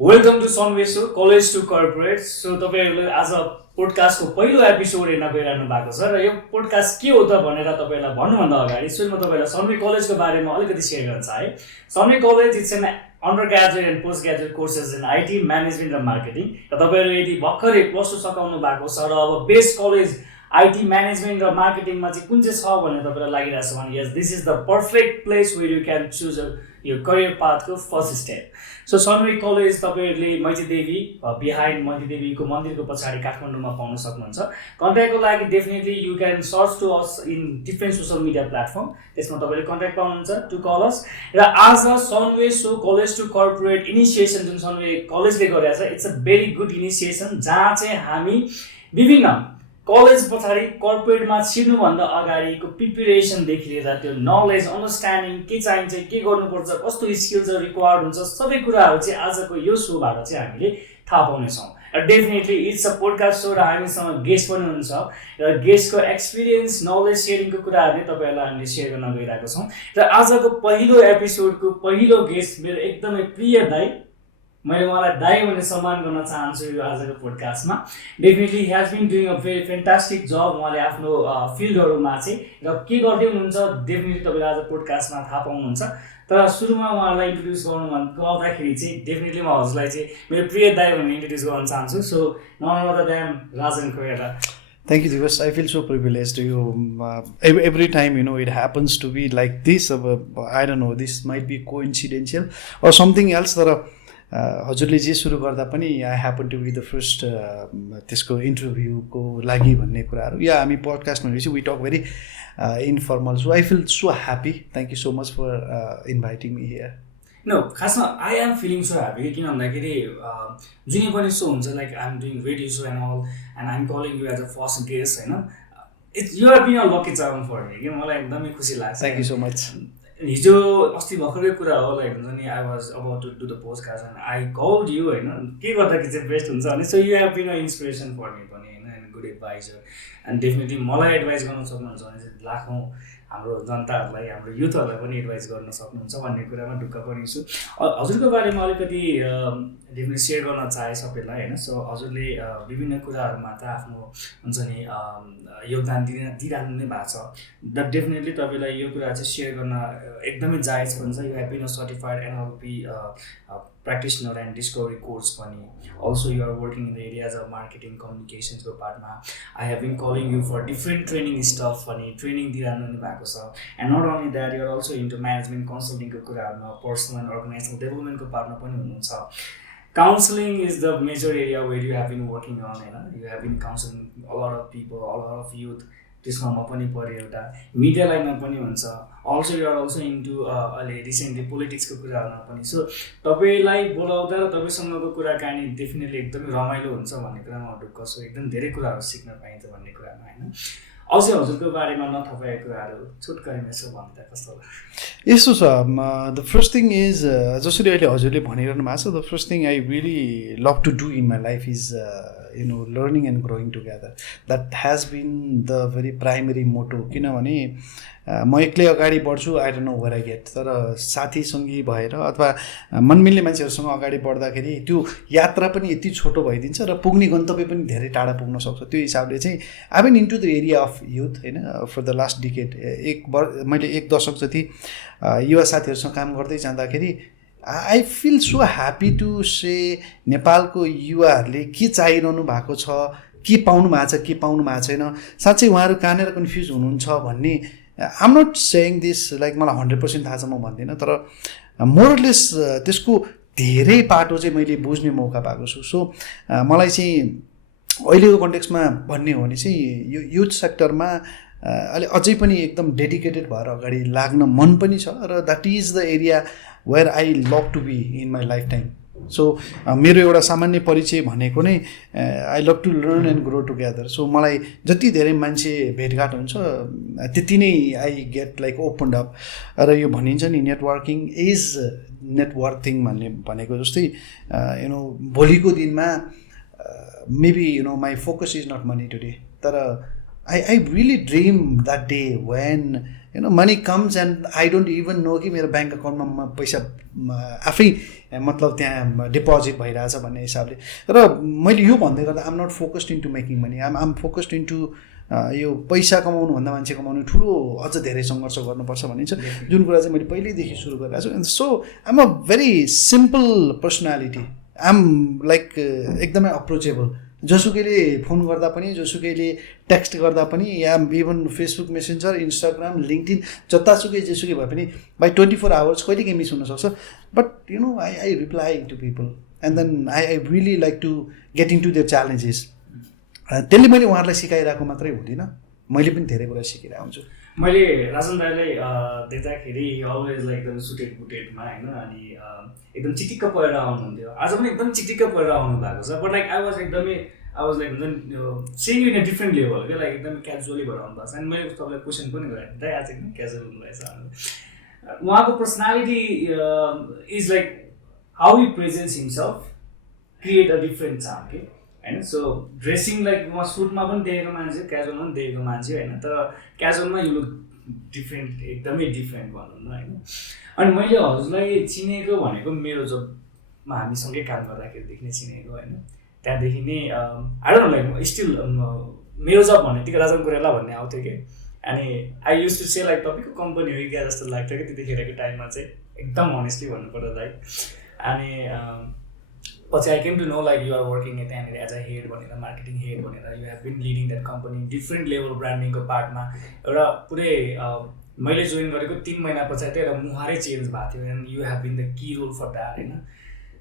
Welcome to Sunway so college to corporate. So तपाईँहरूले आज पोडकास्टको पहिलो एपिसोड हेर्न गइरहनु भएको छ र यो पोडकास्ट के हो त भनेर तपाईँहरूलाई भन्नुभन्दा अगाडि म तपाईँलाई सनवे कलेजको बारेमा अलिकति सेयर गर्न चाहेँ। Sunway college it's an undergraduate and postgraduate courses in IT management र मार्केटिङ। र तपाईँहरू यदि भर्खरै +2 सकाउनु भएको छ र अब बेस्ट कलेज आइटी म्यानेजमेन्ट र मार्केटिङमा चाहिँ कुन चाहिँ छ भनेर तपाईँलाई लागिरहेको छ भने yes this is the perfect place where you can choose यो करियर पाथको first step. So Sunway college तपाईँहरूले मैतीदेवी बिहाइन्ड मैतीदेवीको मन्दिरको पछाडि काठमाडौँमा पाउन सक्नुहुन्छ। कन्ट्याक्टको लागि definitely you can search to us in different social media platform, त्यसमा तपाईँले कन्ट्याक्ट पाउनुहुन्छ टु कल अस। र आज Sunway so college to corporate initiation जुन सनवे कलेजले गरेको छ it's a very good initiation, जहाँ चाहिँ हामी विभिन्न कलेज पछाडि कर्पोरेटमा छिर्नुभन्दा अगाडिको प्रिपेरेसनदेखि लिएर त्यो नलेज अन्डरस्ट्यान्डिङ के चाहिन्छ, के गर्नुपर्छ, कस्तो स्किल्सहरू रिक्वायर्ड हुन्छ, सबै कुराहरू चाहिँ आजको यो सोबाट चाहिँ हामीले थाहा पाउनेछौँ। र definitely it's a podcast so र हामीसँग गेस्ट पनि हुनुहुन्छ र गेस्टको एक्सपिरियन्स नलेज सेयरिङको कुराहरू तपाईँहरूलाई हामीले सेयर गर्न गइरहेको छौँ। र आजको पहिलो एपिसोडको पहिलो गेस्ट मेरो एकदमै प्रिय दाइ, मैले उहाँलाई दाइ भन्ने सम्मान गर्न चाहन्छु यो आजको पोडकास्टमा। Definitely he has been doing a very fantastic जब उहाँले आफ्नो फिल्डहरूमा चाहिँ र के गर्दै हुनुहुन्छ डेफिनेटली तपाईँले आज पोडकास्टमा थाहा पाउनुहुन्छ। तर सुरुमा उहाँलाई इन्ट्रोड्युस गर्दाखेरि चाहिँ डेफिनेटली म हजुरलाई चाहिँ मेरो प्रिय दाइ भनेर इन्ट्रोड्युस गर्न चाहन्छु। So none other than Rajan Koirala. Thank you, Divas. I feel so privileged. Every time, it happens to be like this. I don't know, this might be coincidental or something else. हजुरले जे सुरु गर्दा पनि I happen to be the first त्यसको इन्टरभ्यूको लागि भन्ने कुराहरू या हामी पडकास्टमा भनेपछि we talk very informal. So I feel so happy. Thank you so much for inviting me here. No, खासमा I am feeling so happy किन भन्दाखेरि जुनै पनि सो हुन्छ like I am doing radio show and all and I am calling you as a first guest होइन। It's you are been a lucky charm for me कि मलाई एकदमै खुसी लाग्छ। Thank you so much. हिजो अस्ति भर्खरै कुरा हो लाइक हुन्छ नि, I was about to do the podcast and I called you होइन, के गर्दाखेरि चाहिँ बेस्ट हुन्छ भने। So you have been a inspiration for me पनि होइन and good advisor. And definitely मलाई एडभाइस गर्न सक्नुहुन्छ भने चाहिँ लाखौँ हाम्रो जनताहरूलाई, हाम्रो युथहरूलाई पनि एडभाइस गर्न सक्नुहुन्छ भन्ने कुरामा ढुक्क पनि छु। हजुरको बारेमा अलिकति डेफिनेटली सेयर गर्न चाहे सबैलाई होइन। सो हजुरले विभिन्न कुराहरूमा त आफ्नो हुन्छ नि योगदान दिइरहनु नै भएको छ। डेफिनेटली तपाईँलाई यो कुरा चाहिँ सेयर गर्न एकदमै जायज पनि छ। You have been a certified NLP practitioner and discovery course pani. Also you are working in the areas of marketing communications ko partma. I have been calling you for different training stuff pani, training diranu ni bhako cha. And not only that, you are also into management consulting ko kurahama, personal and organizational development ko partma pani hununcha. Counseling is the major area where you have been working on, you have been counseling a lot of people, a lot of youth. त्यसमा पनि पर्यो एउटा media लाइनमा पनि हुन्छ। Also you are also into अहिले recently पोलिटिक्सको कुराहरूमा पनि। सो तपाईँलाई बोलाउँदा र तपाईँसँगको कुराकानी डेफिनेटली एकदमै रमाइलो हुन्छ भन्ने कुरामा ढुक्क छु। एकदम धेरै कुराहरू सिक्न पाइन्छ भन्ने कुरामा होइन। अझै हजुरको बारेमा नथाहा कुराहरू छुटकरीमा यसो भन्दा कस्तो होला? यस्तो छ, द फर्स्ट थिङ इज जसरी अहिले हजुरले भनिरहनु भएको छ, the first thing I really love to do in my life is learning and growing together. That has been the very primary motto. किनभने म एक्लै अगाडि बढ्छु, I don't know where I get, तर साथीसँगी भएर अथवा मनमिल्ने मान्छेहरूसँग अगाडि बढ्दाखेरि त्यो यात्रा पनि यति छोटो भइदिन्छ र पुग्ने गन्तव्य पनि धेरै टाढा पुग्न सक्छ। त्यो हिसाबले चाहिँ I been into the area of youth होइन फर द लास्ट डिकेड। मैले 1 दशक जति युवा साथीहरूसँग काम गर्दै जाँदाखेरि I feel so happy to say नेपालको युवाहरूले के चाहिरहनु भएको छ, के पाउनु भएको छ, के पाउनु भएको छैन। साँच्चै उहाँहरू कहाँनिर कन्फ्युज हुनुहुन्छ भन्ने, I am not saying this like मलाई 100% थाहा छ म भन्दिनँ, तर मोरलेस त्यसको धेरै पाटो चाहिँ मैले बुझ्ने मौका पाएको छु। सो मलाई चाहिँ अहिलेको कन्टेक्स्टमा भन्ने हो भने चाहिँ यो युथ सेक्टरमा अहिले अझै पनि एकदम डेडिकेटेड भएर अगाडि लाग्न मन पनि छ र that is the area where I love to be in my lifetime. So मेरो एउटा सामान्य परिचय भनेको नै I love to learn and grow together. So मलाई जति धेरै मान्छे भेटघाट हुन्छ त्यति नै I get like opened up. र यो भनिन्छ नि नेटवर्किङ इज नेटवर्थिङ भनेको जस्तै भोलिको दिनमा maybe my focus is not money today, तर I really dream that day when money comes and I don't even know कि मेरो ब्याङ्क अकाउन्टमा पैसा आफै मतलब त्यहाँ डिपोजिट भइरहेछ भन्ने हिसाबले। र मैले यो भन्दै गर्दा I'm not focused into making money, I'm focused into यो पैसा कमाउनुभन्दा मान्छे कमाउनु ठुलो अझ धेरै सङ्घर्ष गर्नुपर्छ भन्ने छ, जुन कुरा चाहिँ मैले पहिल्यैदेखि सुरु गरिरहेको छु। And so I'm a very simple personality, I'm like एकदमै अप्रोचेबल, जसुकैले फोन गर्दा पनि, जसुकैले टेक्स्ट गर्दा पनि, या even Facebook Messenger, Instagram, LinkedIn, जतासुकै जेसुकै भए पनि बाई 24 आवर्स कहिले के मिस हुनसक्छ, but you know I reply to people and then I really like to get into their challenges. त्यसले मैले उहाँहरूलाई सिकाइरहेको मात्रै हुँदिनँ, मैले पनि धेरै कुरा सिकिरहेको हुन्छु। मैले राजन दाइलाई देख्दाखेरि अलवेज लाइक एकदम सुटेड बुटेडमा होइन, अनि एकदम चिटिक्क परेर आउनुहुन्थ्यो, आज पनि एकदम चिटिक्क परेर आउनु भएको छ। But like I was like हुन्छ नि सेङ इन अ डिफ्रेन्ट लेभल क्या, लाइक एकदमै क्याजुअली भएर आउनु भएको छ। अनि मैले तपाईँलाई क्वेसन पनि गरेँ, दाइ आज एकदम क्याजुअल हुनुभएछ। उहाँको personality is like how he presents himself create a different charm के होइन। सो ड्रेसिङ लाइक उहाँ सुटमा पनि देखेको मान्छे, क्याजुअलमा पनि देखेको मान्छे होइन, तर क्याजुअलमा यु लुक डिफ्रेन्ट, एकदमै डिफ्रेन्ट भनौँ न होइन। अनि मैले हजुरलाई चिनेको भनेको मेरो जबमा हामी सँगै काम गर्दाखेरिदेखि नै चिनेको होइन, त्यहाँदेखि नै I don't know like still मेरो जब भन्ने बित्तिकै राजन कोइराला भन्ने आउँथ्यो कि, अनि I use to say like तपाईँको कम्पनी हो कि क्या जस्तो लाग्थ्यो कि त्यतिखेरको टाइममा चाहिँ, एकदम अनेस्टली भन्नुपर्दा लाइक। अनि पछि I came to know like you are working त्यहाँनिर एज अ हेड भनेर, मार्केटिङ हेड भनेर, you have been leading that company different level ब्रान्डिङको पार्टमा। एउटा पुरै मैले जोइन गरेको 3 महिना पछाडि एउटा मुहारै चेन्ज भएको थियो, and you have been the key role for that होइन।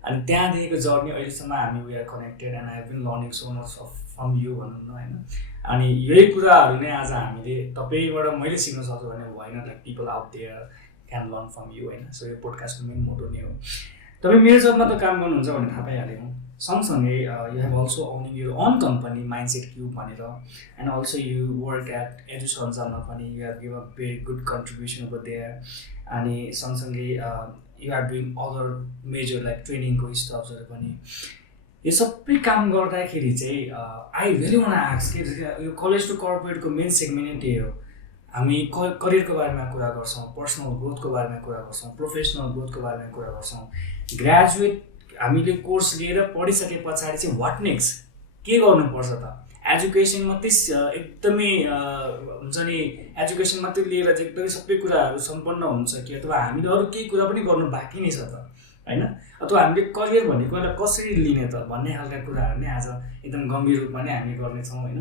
अनि त्यहाँदेखिको जर्नी अहिलेसम्म हामी we are connected and I have been learning so much from you भनौँ न होइन। अनि यही कुराहरू नै आज हामीले तपाईँबाट मैले सिक्न सक्छु भने होइन, like people out there can learn from you होइन। सो यो पोडकास्टको मेन मोटो नै हो। तपाईँ मेरो जबमा त काम गर्नुहुन्छ भने थाहा पाइहालेँ, सँगसँगै you have also owning your own company mindset cube भनेर, and also you work at एजुसन्समा पनि you have give a very good contribution over there. अनि सँगसँगै you are doing other major like ट्रेनिङको स्टफ्सहरू पनि। यो सबै काम गर्दाखेरि चाहिँ आई रियली वान आस्क कि यो कलेज टु कर्पोरेटको मेन सेगमेन्ट नै त्यही हो, हामी करियरको बारेमा कुरा गर्छौँ, पर्सनल ग्रोथको बारेमा कुरा गर्छौँ, प्रोफेसनल ग्रोथको बारेमा कुरा गर्छौँ। ग्रेजुएट हामीले कोर्स लिएर पढिसके पछाडि चाहिँ वाट नेक्स्ट, के गर्नुपर्छ त? एजुकेसन मात्रै एकदमै हुन्छ नि, एजुकेसन मात्रै लिएर चाहिँ एकदमै सबै कुराहरू सम्पन्न हुन्छ कि, अथवा हामीले अरू केही कुरा पनि गर्नु बाँकी नै छ त होइन, अथवा हामीले करियर भन्ने कुरालाई कसरी लिने त भन्ने खालका कुराहरू नै आज एकदम गम्भीर रूपमा नै हामी गर्नेछौँ होइन।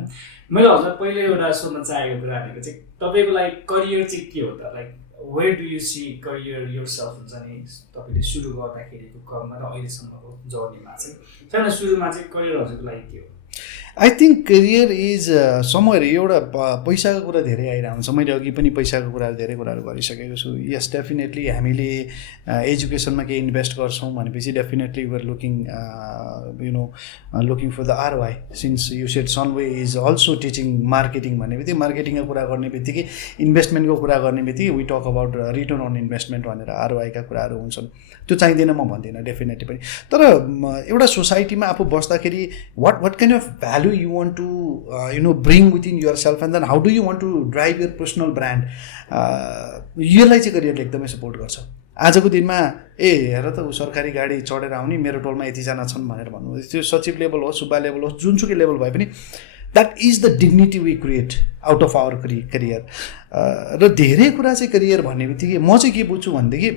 मैले हजुरलाई पहिले एउटा सोध्न चाहेको कुरा भनेको चाहिँ तपाईँको लागि करियर चाहिँ के हो त? Like where do you see career yourself हुन्छ नि, तपाईँले सुरु गर्दाखेरिको क्रममा र अहिलेसम्मको जर्नीमा चाहिँ सबैभन्दा सुरुमा चाहिँ करियर हजुरको लागि के हो? I think career is somewhere एउटा पैसाको कुरा धेरै आइरहेको हुन्छ। मैले अघि पनि पैसाको कुराहरू धेरै कुराहरू गरिसकेको छु। यस डेफिनेटली हामीले एजुकेसनमा केही इन्भेस्ट गर्छौँ भनेपछि definitely we are looking looking for the ROI. Since you said Sunway is also teaching marketing भन्ने बित्तिकै, मार्केटिङको कुरा गर्ने बित्तिकै, इन्भेस्टमेन्टको कुरा गर्ने बित्तिकै we talk about return on investment भनेर आरओआईका कुराहरू हुन्छन्। त्यो चाहिँदैन म भन्दिनँ डेफिनेटली पनि, तर एउटा सोसाइटीमा आफू बस्दाखेरि what kind of value you want to bring within yourself, and then how do you want to drive your personal brand, यसलाई चाहिँ करियरले एकदमै सपोर्ट गर्छ। आजको दिनमा हेर त ऊ सरकारी गाडी चढेर आउने, मेरो टोलमा यतिजना छन् भनेर भन्नु, त्यो सचिव लेभल होस्, सुब्बा लेभल होस्, जुनसुकै लेभल भए पनि that is the dignity we create out of our career. र धेरै कुरा चाहिँ करियर भन्ने बित्तिकै म चाहिँ के बुझ्छु भनेदेखि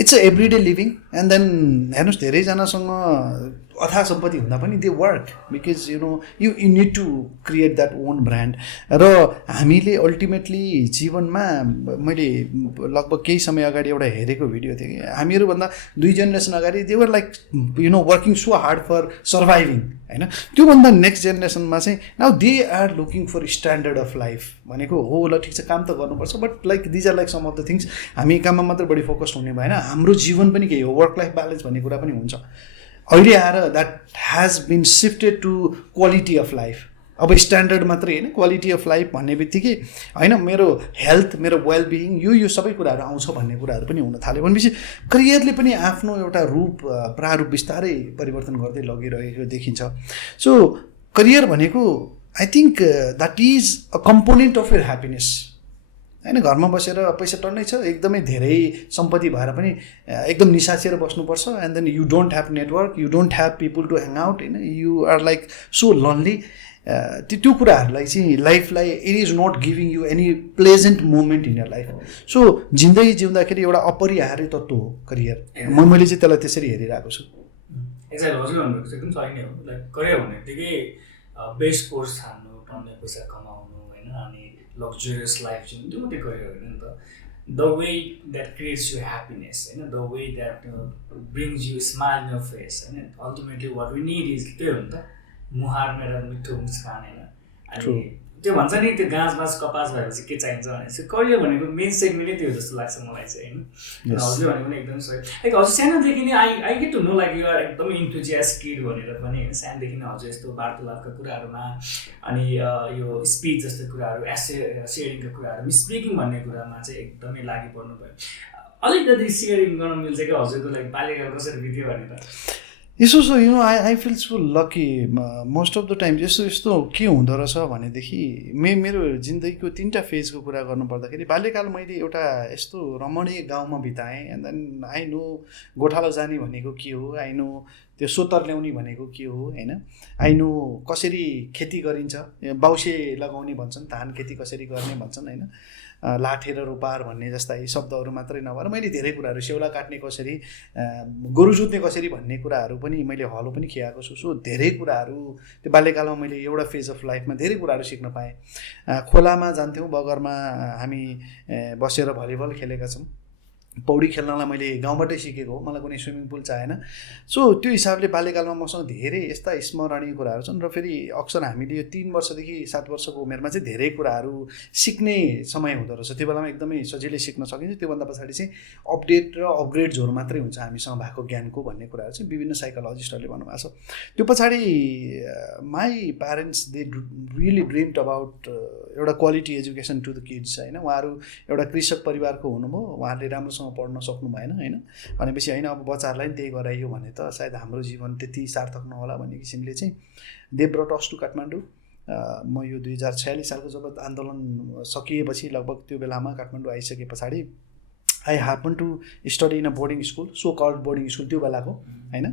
it's a everyday living, and then हेर्नुहोस् धेरैजनासँग अथाह सम्पत्ति हुँदा पनि they work because you need to create that own brand. र हामीले अल्टिमेटली जीवनमा, मैले लगभग केही समय अगाडि एउटा हेरेको भिडियो थियो कि हामीहरूभन्दा 2 जेनेरेसन अगाडि they were like working so hard for surviving होइन, त्योभन्दा नेक्स्ट जेनेरेसनमा चाहिँ now they are looking for standard of life भनेको हो। ल ठिक छ, काम त गर्नुपर्छ, but like these are like some of the things. हामी काममा मात्र बढी फोकस्ड हुने भएन, हाम्रो जीवन पनि केही हो, वर्क लाइफ ब्यालेन्स भन्ने कुरा पनि हुन्छ। अहिले आएर that has been shifted to quality of life. अब स्ट्यान्डर्ड मात्रै होइन, क्वालिटी अफ लाइफ भन्ने बित्तिकै होइन, मेरो हेल्थ, मेरो वेलबिङ, यो सबै कुराहरू आउँछ भन्ने कुराहरू पनि हुन थाल्यो भनेपछि करियरले पनि आफ्नो एउटा प्रारूप बिस्तारै परिवर्तन गर्दै लगिरहेको देखिन्छ। सो करियर भनेको I think that is a component of your happiness. होइन घरमा बसेर पैसा टन्नै छ एकदमै धेरै सम्पत्ति भएर पनि एकदम निसासिएर बस्नुपर्छ and then you don't have network you don't have people to hang out होइन you are like so lonely त्यो कुराहरूलाई चाहिँ लाइफलाई it is not giving you any pleasant moment in your life so जिन्दगी जिउँदाखेरि एउटा अपरिहार्य तत्त्व हो करियर मैले चाहिँ त्यसलाई त्यसरी हेरिरहेको छु एक्ज्याक्ट हजुर भन्नुभएको चाहिँ एकदम सही नै हो लाइक करियर भन्ने बित्तिकै बेस्ट कोर्स छान्नु टन्ने पैसा कमाउनु होइन अनि लग्जरियस लाइफ चाहिँ त्यो मात्रै करियर होइन नि त the way that creates you happiness होइन the way that brings you smile in your face होइन ultimately what we need is त्यही हो नि त मुहार मेरा मिठो मुस्कान होइन अनि त्यो भन्छ नि त्यो गाँस बाँस कपास भएपछि के चाहिन्छ भने करियर भनेको मेन सेगमेन्टै त्यो जस्तो लाग्छ मलाई चाहिँ होइन हजुर भनेको पनि एकदम सही लाइक हजुर सानोदेखि नै I get to know like your एकदमै इन्थुजियास्ट किड भनेर पनि होइन सानोदेखि नै हजुर यस्तो वार्तालापका कुराहरूमा अनि यो स्पिच जस्तो कुराहरू सेयरिङका कुराहरू स्पिकिङ भन्ने कुरामा चाहिँ एकदमै लागि पर्नु भयो अलिकति सेयरिङ गर्न मिल्छ कि हजुरको लाइक बाल्यकाल कसरी बित्यो भनेर यसो you know I feel so lucky most of the time यस्तो के हुँदो रहेछ भनेदेखि मेरो जिन्दगीको 3टा फेजको कुरा गर्नुपर्दाखेरि बाल्यकाल मैले एउटा यस्तो रमणीय गाउँमा बिताएँ एन्ड देन आई नो गोठालो जाने भनेको के हो आई नो त्यो सोतर ल्याउने भनेको के हो होइन आई नो कसरी खेती गरिन्छ बाउसे लगाउने भन्छन् धान खेती कसरी गर्ने भन्छन् होइन लाठेर रोपार भन्ने जस्ता यी शब्दहरू मात्रै नभएर मैले धेरै कुराहरू सेउला काट्ने कसरी गोरु जुत्ने कसरी भन्ने कुराहरू पनि मैले हलो पनि खियाएको छु सो धेरै कुराहरू त्यो बाल्यकालमा मैले एउटा फेज अफ लाइफमा धेरै कुराहरू सिक्न पाएँ खोलामा जान्थ्यौँ बगरमा हामी बसेर भलिबल खेलेका छौँ पौडी खेल्नलाई मैले गाउँबाटै सिकेको हो मलाई कुनै स्विमिङ पुल चाहिएन सो त्यो हिसाबले बाल्यकालमा मसँग धेरै यस्ता स्मरणीय कुराहरू छन् र फेरि अक्सर हामीले यो 3 वर्षदेखि 7 वर्षको उमेरमा चाहिँ धेरै कुराहरू सिक्ने समय हुँदो रहेछ त्यो बेलामा एकदमै सजिलै सिक्न सकिन्छ त्योभन्दा पछाडि चाहिँ अपडेट र अपग्रेड्सहरू मात्रै हुन्छ हामीसँग भएको ज्ञानको भन्ने कुराहरू चाहिँ विभिन्न साइकोलोजिस्टहरूले भन्नुभएको छ त्यो पछाडि my parents they really dreamed about एउटा quality education to the kids होइन उहाँहरू एउटा कृषक परिवारको हुनुभयो उहाँहरूले राम्रोसँग पढ्न सक्नु भएन होइन भनेपछि होइन अब बच्चाहरूलाई पनि त्यही गराइयो भने त सायद हाम्रो जीवन त्यति सार्थक नहोला भन्ने किसिमले चाहिँ they brought us to Kathmandu म यो 2046 सालको जब आन्दोलन सकिएपछि लगभग त्यो बेलामा काठमाडौँ आइसके पछाडि I happen to study in a boarding school so called boarding school त्यो बेलाको होइन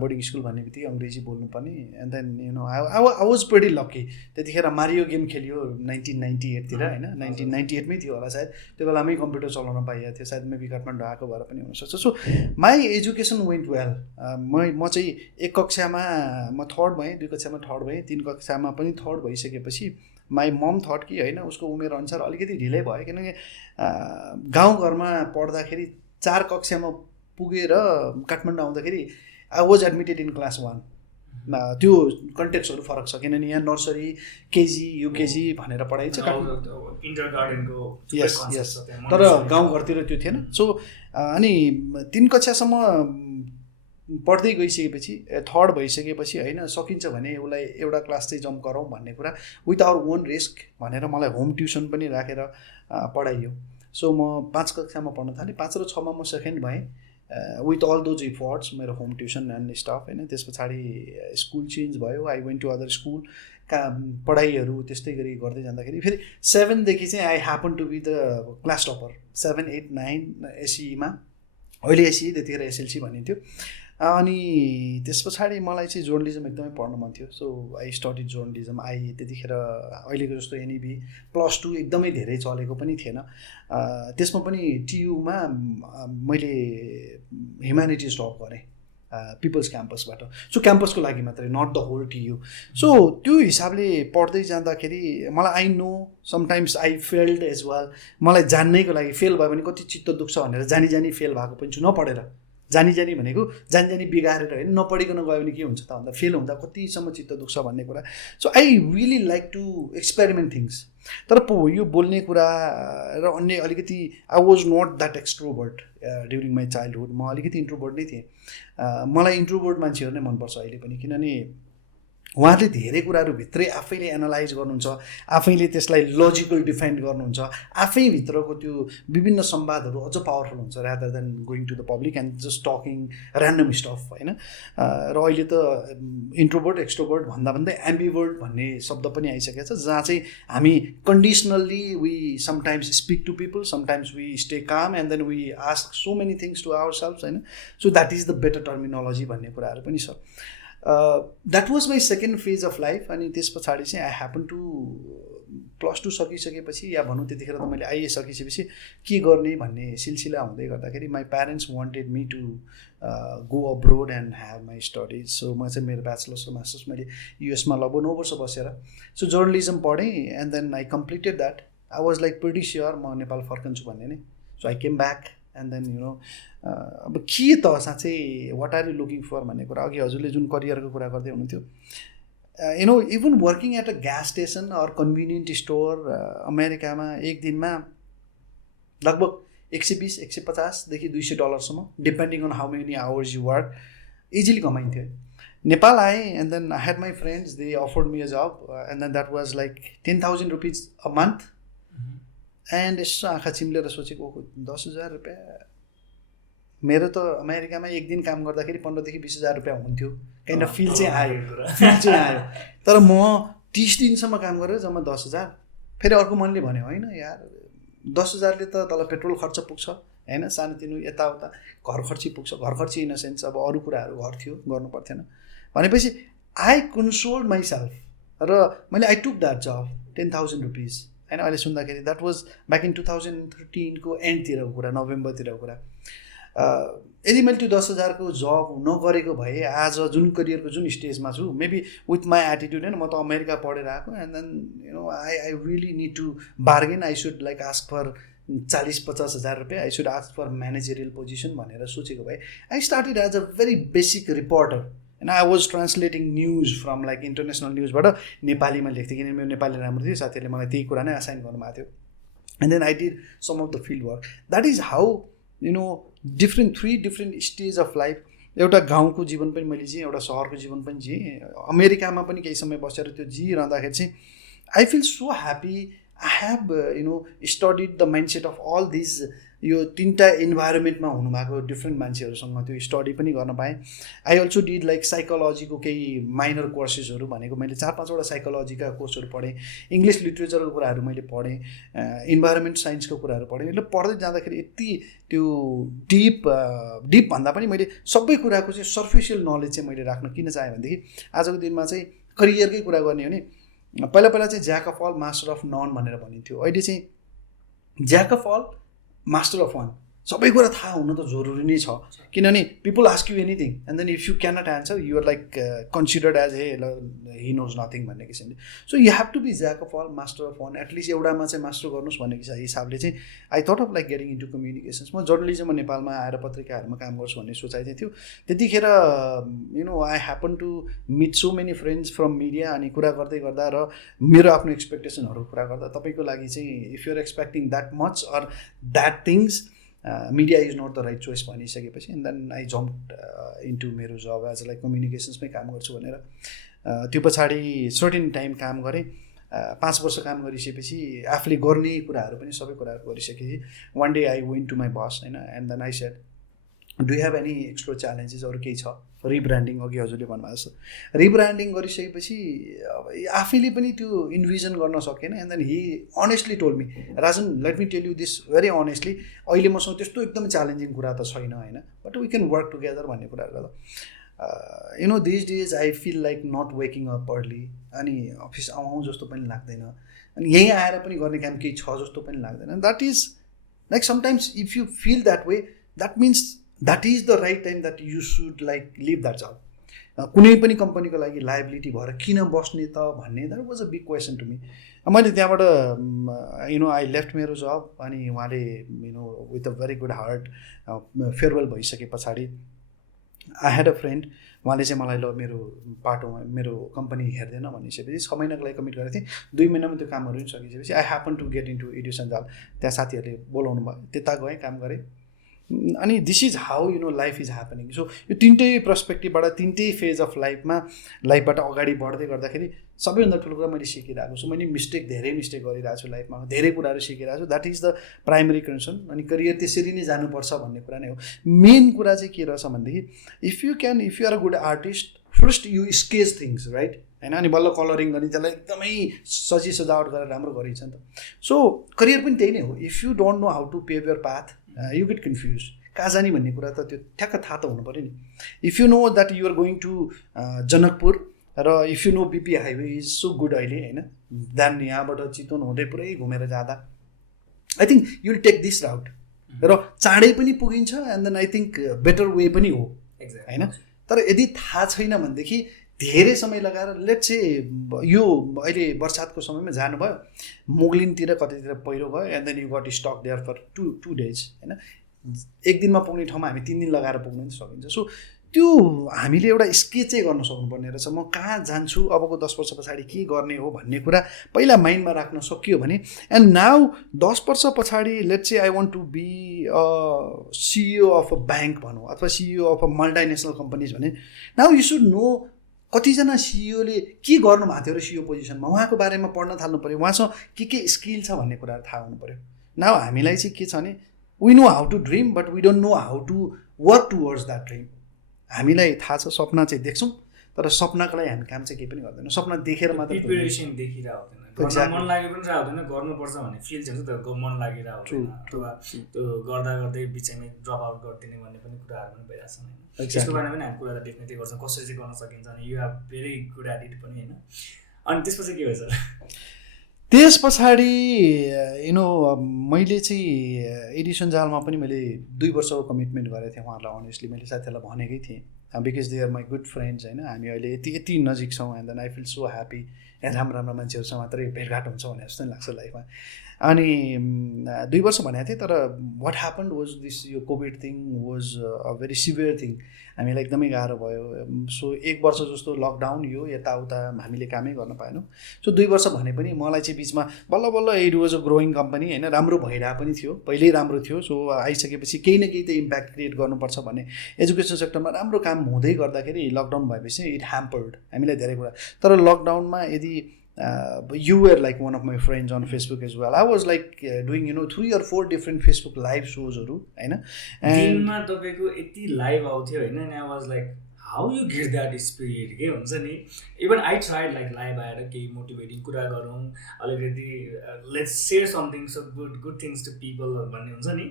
बोर्डिङ स्कुल भन्ने बित्तिकै अङ्ग्रेजी बोल्नुपर्ने and then you know I was pretty lucky त्यतिखेर मारियो गेम खेलियो 1998 तिर होइन 1998 मै थियो होला सायद त्यो बेलामै कम्प्युटर चलाउन पाइएको थियो सायद मेबी काठमाडौँ आएको भएर पनि हुनसक्छ so my education went well म चाहिँ 1 कक्षामा म 3rd भएँ 2 कक्षामा 3rd भएँ 3 कक्षामा पनि 3rd भइसकेपछि माई मम थट कि होइन उसको उमेर अनुसार अलिकति ढिलै भयो किनकि गाउँघरमा पढ्दाखेरि 4 कक्षामा पुगेर काठमाडौँ आउँदाखेरि I was admitted in class 1 त्यो कन्टेक्स्टहरू फरक छ किनभने यहाँ नर्सरी केजी युकेजी भनेर पढाइ चाहिँ यस यस तर गाउँघरतिर त्यो थिएन सो अनि 3 कक्षासम्म पढ्दै गइसकेपछि 3rd भइसकेपछि होइन सकिन्छ भने उसलाई एउटा क्लास चाहिँ जम्प गरौँ भन्ने कुरा विथ आवर ओन रिस्क भनेर मलाई होम ट्युसन पनि राखेर पढाइयो सो म 5 कक्षामा पढ्न थालेँ 5 र 6मा म 2nd भएँ विथ अल दोज इफर्ट्स मेरो होम ट्युसन एन्ड स्टफ होइन त्यस पछाडि स्कुल चेन्ज भयो I went to other school पढाइहरू त्यस्तै गरी गर्दै जाँदाखेरि फेरि 7 देखि चाहिँ I happen to be the class topper 7, 8, 9 एसईमा अहिले एसई त्यतिखेर एसएलसी भनिन्थ्यो अनि त्यस पछाडि मलाई चाहिँ जर्नलिजम एकदमै पढ्न मन थियो so I study journalism I त्यतिखेर अहिलेको जस्तो एनईबी +2 एकदमै धेरै चलेको पनि थिएन त्यसमा पनि टियुमा मैले ह्युम्यानिटिज टप गरेँ पिपल्स क्याम्पसबाट सो क्याम्पसको लागि मात्रै not the whole TU so त्यो हिसाबले पढ्दै जाँदाखेरि मलाई I know sometimes I failed as well मलाई जान्नैको लागि फेल भयो भने कति चित्त दुख्छ भनेर जानी फेल भएको पनि छु नपढेर जानी भनेको जानी बिगारेर होइन नपढिकन गयो भने के हुन्छ त भन्दा फेल हुँदा कतिसम्म चित्त दुख्छ भन्ने कुरा so I really like to experiment things तर यो बोल्ने कुरा र अन्य अलिकति I was not that extrovert during my childhood म अलिकति इन्ट्रोभर्ट नै थिएँ मलाई इन्ट्रोभर्ट मान्छेहरू नै मनपर्छ अहिले पनि किनभने उहाँले धेरै कुराहरू भित्रै आफैले एनालाइज गर्नुहुन्छ, आफैले त्यसलाई लजिकल डिफाइन गर्नुहुन्छ, आफैभित्रको त्यो विभिन्न संवादहरू अझ पावरफुल हुन्छ rather than going to the public and just talking random stuff होइन। र अहिले त इन्ट्रोभर्ट एक्सट्रोभर्ट भन्दा भन्दै एम्बिभर्ट भन्ने शब्द पनि आइसकेको छ, जहाँ चाहिँ हामी conditionally we sometimes speak to people, sometimes we stay calm and then we ask so many things to our self होइन। So that is the better terminology भन्ने कुराहरू पनि छ। That was my second phase of life. अनि त्यस पछाडि चाहिँ I happen to +2 सकिसकेपछि या भनौँ त्यतिखेर त मैले आइए सकिसकेपछि के गर्ने भन्ने सिलसिला हुँदै गर्दाखेरि my parents wanted me to go abroad and have my studies. सो म चाहिँ मेरो ब्याचलर्स र मास्टर्स मैले युएसमा लगभग 9 वर्ष बसेर सो जर्नलिजम पढेँ and then I completed that. I was like pretty sure म नेपाल फर्कन्छु भन्ने नै। So I came back and then you know अब के त साँच्चै what are you looking for भन्ने कुरा अघि हजुरले जुन करियरको कुरा गर्दै हुनुहुन्थ्यो, you know even working at a gas station or convenient store अमेरिकामा एक दिनमा लगभग $120-150 देखि $200 depending on how many hours you work easily कमाइन्थ्यो। नेपाल आएँ and then I had my friends, they offered me a job and then that was like 10,000 rupees a month. And यसो आँखा चिम्लेर सोचेको 10,000 रुपियाँ मेरो त अमेरिकामा एक दिन काम गर्दाखेरि 15,000 देखि 20,000 रुपियाँ हुन्थ्यो। काइन्ड अफ फिल चाहिँ आयो। तर म 30 दिनसम्म काम गरेर जम्मा 10,000। फेरि अर्को मनले भन्यो होइन यार 10,000ले त तल पेट्रोल खर्च पुग्छ होइन, सानोतिनो यताउता घर खर्ची पुग्छ। घर खर्ची इन अ सेन्स अब अरू कुराहरू घर थियो गर्नु पर्थेन भनेपछि आई कन्सोल्ड माइसेल्फ र मैले आई टुक द्याट जब 10,000 रुपिज होइन। अहिले सुन्दाखेरि द्याट वाज ब्याक इन 2013 को एन्डतिरको कुरा, नोभेम्बरतिरको कुरा। यदि मैले त्यो 10,000को जब नगरेको भए आज जुन करियरको जुन स्टेजमा छु, मेबी विथ माई एटिट्युड होइन, म त अमेरिका पढेर आएको and then you know I really need to bargain. I should like ask for 40-50 हजार रुपियाँ, I should ask for managerial position भनेर सोचेको भए I started as a very basic reporter and I was translating news from like international न्युजबाट नेपालीमा लेख्थेँ, किनभने मेरो नेपाली राम्रो थियो। साथीहरूले मलाई त्यही कुरा नै असाइन गर्नुभएको थियो। And then I did some of the field work. That is how you know three different stage of life. एउटा गाउँको जीवन पनि मैले जिएँ, एउटा सहरको जीवन पनि जिएँ, अमेरिकामा पनि केही समय बसेर त्यो जिइरहँदाखेरि चाहिँ I feel so happy. I have you know studied the mindset of all these. यो 3टा इन्भाइरोमेन्टमा हुनुभएको डिफ्रेन्ट मान्छेहरूसँग त्यो स्टडी पनि गर्न पाएँ। आई अल्सो डिड लाइक साइकोलोजीको केही माइनर कोर्सेसहरू, भनेको मैले 4-5वटा साइकोलोजीका कोर्सहरू पढेँ, इङ्ग्लिस लिट्रेचरको कुराहरू मैले पढेँ, इन्भाइरोमेन्ट साइन्सको कुराहरू पढेँ। मतलब पढ्दै जाँदाखेरि यति त्यो डिप भन्दा पनि मैले सबै कुराको चाहिँ सर्फेसियल नलेज चाहिँ मैले राख्न किन चाहेँ भनेदेखि आजको दिनमा चाहिँ करियरकै कुरा गर्ने हो भने पहिला चाहिँ jack of all master of none भनेर भनिन्थ्यो। अहिले चाहिँ jack of all master of one. सबै कुरा थाहा हुन त जरुरी नै छ, किनभने people ask you anything and then if you cannot answer you are like considered as he knows nothing भन्ने किसिमले। So you have to be jack of all master of one. At least एउटामा चाहिँ मास्टर गर्नुहोस् भन्ने हिसाबले चाहिँ I thought of like getting into communications. म जर्नलिजममा नेपालमा आएर पत्रिकाहरूमा काम गर्छु भन्ने सोचाइ चाहिँ थियो। त्यतिखेर you know I happen to meet so many friends from media. अनि कुरा गर्दै गर्दा र मेरो आफ्नो एक्सपेक्टेसनहरू कुरा गर्दा तपाईँको लागि चाहिँ if you're expecting that much or that things media is not the right choice भनिसकेपछि and then I jump into मेरो जब एज लाइक कम्युनिकेसन्समै काम गर्छु भनेर। त्यो पछाडि सर्टेन टाइम काम गरेँ। 5 वर्ष काम गरिसकेपछि आफूले गर्ने कुराहरू पनि सबै कुराहरू गरिसकेपछि one day I went to my bus होइन and then I said do have any extra challenges, अरू केही छ? रिब्रान्डिङ अघि हजुरले भन्नुभएको छ। रिब्रान्डिङ गरिसकेपछि आफैले पनि त्यो इन्भिजन गर्न सकेन। And then he honestly told me, Rajan let me tell you this very honestly, अहिले मसँग त्यस्तो एकदम च्यालेन्जिङ कुरा त छैन होइन, but we can work together भन्ने कुराहरू गर्दा you know this days I feel like not waking up early. अनि अफिस आउँ जस्तो पनि लाग्दैन, अनि यहीँ आएर पनि गर्ने काम केही छ जस्तो पनि लाग्दैन। That is like sometimes if you feel that way that means that is the right time that you should like leave that job. कुनै पनि कम्पनीको लागि लायबिलिटी भएर किन बस्ने त भन्ने that was a big question to me. मैले त्यहाँबाट यु नो आई लेफ्ट मेरो जब। अनि उहाँले you know with a very good heart farewell भइसके पछाडि आई ह्याड अ फ्रेन्ड, उहाँले चाहिँ मलाई ल मेरो बाटोमा मेरो कम्पनी हेर्दैन भनिसकेपछि 6 महिनाको लागि कमिट गरेको थिएँ। 2 महिनामा त्यो कामहरू पनि सकिसकेपछि I happen to get into Edusanjal. त्यहाँ साथीहरूले बोलाउनु भयो, त्यता गएँ, काम गरेँ। अनि this is how life is happening. So यो तिनटै पर्सपेक्टिभबाट तिनटै फेज अफ लाइफबाट अगाडि बढ्दै गर्दाखेरि सबैभन्दा ठुलो कुरा मैले सिकिरहेको छु. मैले धेरै मिस्टेक गरिरहेको छु लाइफमा, धेरै कुराहरू सिकिरहेको छु. That is the primary concern. अनि करियर त्यसरी नै जानुपर्छ भन्ने कुरा नै हो. मेन कुरा चाहिँ के रहेछ भनेदेखि if you are a good artist, first you sketch things, right होइन. अनि बल्ल कलरिङ गर्ने त्यसलाई एकदमै सजावट गरेर राम्रो गरिन्छ नि त. सो करियर पनि त्यही नै हो. If you don't know how to pave your path, you get confuse. कहाँ जाने भन्ने कुरा त त्यो ठ्याक्क थाहा त हुनु पऱ्यो नि. If you know that you are going to Janakpur र if you know BP highway is so good अहिले होइन, देन यहाँबाट चितवन हुँदै पुरै घुमेर जाँदा I think you will take this route र चाँडै पनि पुगिन्छ. And then I think better way पनि हो होइन. तर यदि थाहा छैन भनेदेखि धेरै समय लगाएर लेट्स से यो अहिले बर्सातको समयमा जानुभयो मोगलिनतिर कतैतिर पहिरो गयो and then you got stuck there for two days होइन. एक दिनमा पुग्ने ठाउँमा हामी 3 दिन लगाएर पुग्न पनि सकिन्छ. सो त्यो हामीले एउटा स्केचै गर्न सक्नुपर्ने रहेछ. म कहाँ जान्छु, अबको 10 वर्ष पछाडि के गर्ने हो भन्ने कुरा पहिला माइन्डमा राख्न सकियो भने, एन्ड नाउ 10 वर्ष पछाडि let's say I want to be CEO of a bank भनौँ अथवा CEO of a multinational companies भने, नाउ यु सुड नो कतिजना सिइओले के गर्नु भएको थियो र CEO पोजिसनमा, उहाँको बारेमा पढ्न थाल्नु पऱ्यो, उहाँसँग के स्किल छ भन्ने कुराहरू थाहा हुनु पऱ्यो. नाउ हामीलाई चाहिँ के छ भने we know how to dream but we don't know how to work towards that dream. हामीलाई थाहा छ सपना चाहिँ देख्छौँ तर सपनाको लागि हामी काम चाहिँ केही पनि गर्दैनौँ. सपना देखेर मात्र प्रिपरेसन देखिरहेको हुँदैन, मन लागि पनि रहेको हुँदैन, गर्नुपर्छ भन्ने फिल चाहिँ हुन्छ तर मन लागिरहेको हुँदैन, अथवा त्यो गर्दा गर्दै बिचैमै ड्रप आउट गरिदिने भन्ने पनि कुराहरू पनि भइरहेको छ होइन. त्यसको बारेमा पनि हामी कुरा त डेफिनेटली गर्छौँ कसरी चाहिँ गर्न सकिन्छ. अनि you have very good at it पनि होइन. अनि त्यसपछि के भएछ? त्यस पछाडि मैले चाहिँ एडिसन जालमा पनि मैले 2 वर्षको कमिटमेन्ट गरेको थिएँ उहाँहरूलाई. अनेस्टली मैले साथीहरूलाई भनेकै थिएँ because they are my good friends होइन. हामी अहिले यति नजिक छौँ and then I feel so happy. राम्रो मान्छेहरूसँग मात्रै भेटघाट हुन्छ भने जस्तो लाग्छ लाइफमा. अनि 2 वर्ष भनेको थिएँ तर वाट ह्यापन्ड वाज दिस यो covid thing was a very severe thing. हामीलाई एकदमै गाह्रो भयो. सो 1 वर्ष जस्तो लकडाउन यो यताउता हामीले कामै गर्न पाएनौँ. सो 2 वर्ष भने पनि मलाई चाहिँ बिचमा बल्ल it was a growing company होइन, राम्रो भइरहेको पनि थियो, पहिल्यै राम्रो थियो. सो आइसकेपछि केही न केही त इम्प्याक्ट क्रिएट गर्नुपर्छ भन्ने एजुकेसन सेक्टरमा राम्रो काम हुँदै गर्दाखेरि लकडाउन भएपछि इट ह्याम्पर्ड हामीलाई धेरै कुरा. तर लकडाउनमा यदि you were like one of my friends on Facebook as well. I was like doing 3 or 4 different Facebook live shows हैन. दिनमा तपाईको यति लाइभ आउँथ्यो हैन. अनि I was like how you get that spirit के हुन्छ नि. Even I tried like live आएर केही मोटिभेटिङ कुरा गरौँ अलिकति let's share something so good things to people भन्ने हुन्छ नि.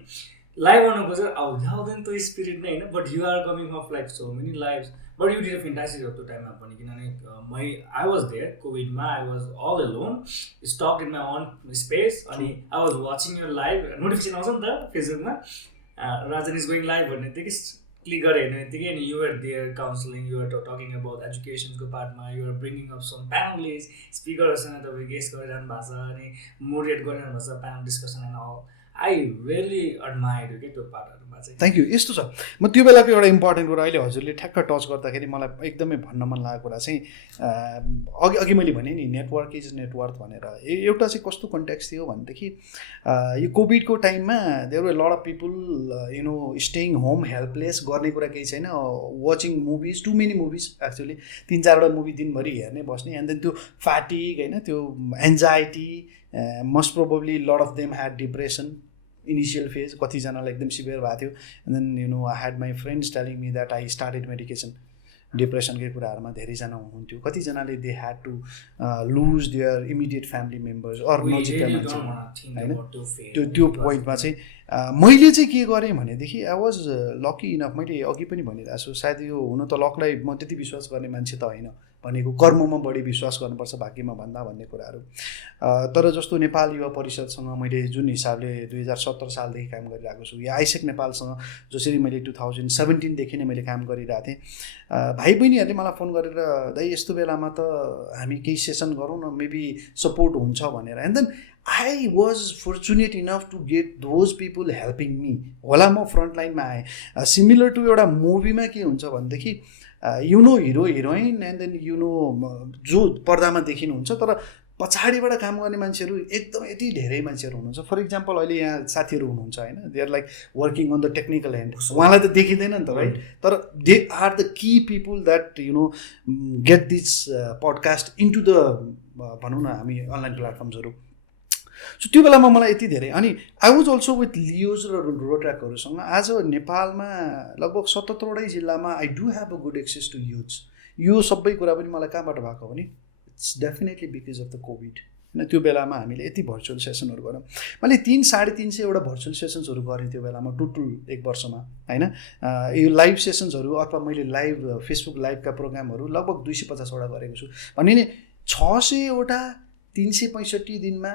लाइभ आउनु खोजेर आउँदैन त्यो स्पिरिट नै हैन. But you are coming of like so many lives. But you did a fantastic of त्यो टाइममा पनि किनभने आई वाज देयर कोभिडमा. I was all alone stuck in my own space. अनि I was watching your live. Notification आउँछ नि त फेसबुकमा राजन इज गोइङ लाइभ भन्ने बित्तिकै क्लिक गरेर हेर्ने बित्तिकै. अनि you are there counselling, you are talking about एजुकेसनको पार्टमा, you are bringing up some panelist स्पिकरहरूसँग तपाईँ गेस्ट गरिरहनु भएको छ अनि मोटिभेट गरिरहनु भएको छ panel discussion and all. I really admire के त्यो पार्टहरूमा चाहिँ. Thank you. यस्तो छ म त्यो बेलाको एउटा इम्पोर्टेन्ट कुरा अहिले हजुरले ठ्याक्क टच गर्दाखेरि मलाई एकदमै भन्न मन लागेको कुरा चाहिँ अघि मैले भनेँ नि नेटवर्क इज नेटवर्थ भनेर. एउटा चाहिँ कस्तो कन्टेक्स्ट थियो भनेदेखि यो कोभिडको टाइममा there were lot of people staying home helpless, गर्ने कुरा केही छैन, watching movies, too many movies actually 3-4वटा मुभी दिनभरि हेर्ने बस्ने. एन्ड देन त्यो फ्याटिग होइन, त्यो anxiety, most probably lot of them had depression initial phase. कतिजनालाई एकदम सिभियर भएको थियो. And then I had my friends telling me that I started medication. डिप्रेसनकै कुराहरूमा धेरैजना हुनुहुन्थ्यो. कतिजनाले they had to lose there immediate family members अरू नजिकका मान्छे होइन. त्यो पोइन्टमा चाहिँ मैले चाहिँ के गरेँ भनेदेखि आई वाज लकी इनफ. मैले अघि पनि भनिरहेको छु सायद यो हुन त लकलाई म त्यति विश्वास गर्ने मान्छे त होइन, भनेको कर्ममा बढी विश्वास गर्नुपर्छ भाग्यमा भन्दा भन्ने कुराहरू. तर जस्तो नेपाल युवा परिषदसँग मैले जुन हिसाबले 2017 सालदेखि काम गरिरहेको छु, या आइसेक नेपालसँग जसरी मैले 2017देखि नै मैले काम गरिरहेको थिएँ, भाइ बहिनीहरूले मलाई फोन गरेर दाइ यस्तो बेलामा त हामी केही सेसन गरौँ न, मेबी सपोर्ट हुन्छ भनेर. And then I was fortunate enough to get those people helping me. होला म फ्रन्ट लाइनमा आएँ. सिमिलर टु एउटा मुभीमा के हुन्छ भनेदेखि हिरो हिरोइन एन्ड देन जो पर्दामा देखिनुहुन्छ तर पछाडिबाट काम गर्ने मान्छेहरू एकदम यति धेरै मान्छेहरू हुनुहुन्छ. फर इक्जाम्पल अहिले यहाँ साथीहरू हुनुहुन्छ होइन, they are like working on the technical end. उहाँलाई त देखिँदैन नि त, राइट? तर they are the key people that you know get this podcast into the भनौँ न हामी अनलाइन प्लेटफर्म्सहरू. सो त्यो बेलामा मलाई यति धेरै. अनि I was also with Leos र रोट्र्याकहरूसँग. आज नेपालमा लगभग 77वटै जिल्लामा I do have a good access to youths. यो सबै कुरा पनि मलाई कहाँबाट भएको भने it's definitely because of the covid होइन. त्यो बेलामा हामीले यति भर्चुअल सेसनहरू गऱ्यौँ. मैले 300-350 भर्चुअल सेसन्सहरू गरेँ त्यो बेलामा टोटल 1 वर्षमा होइन. यो लाइभ सेसन्सहरू अथवा मैले लाइभ फेसबुक लाइभका प्रोग्रामहरू लगभग 250वटा गरेको छु भने नि 600वटा 365 दिनमा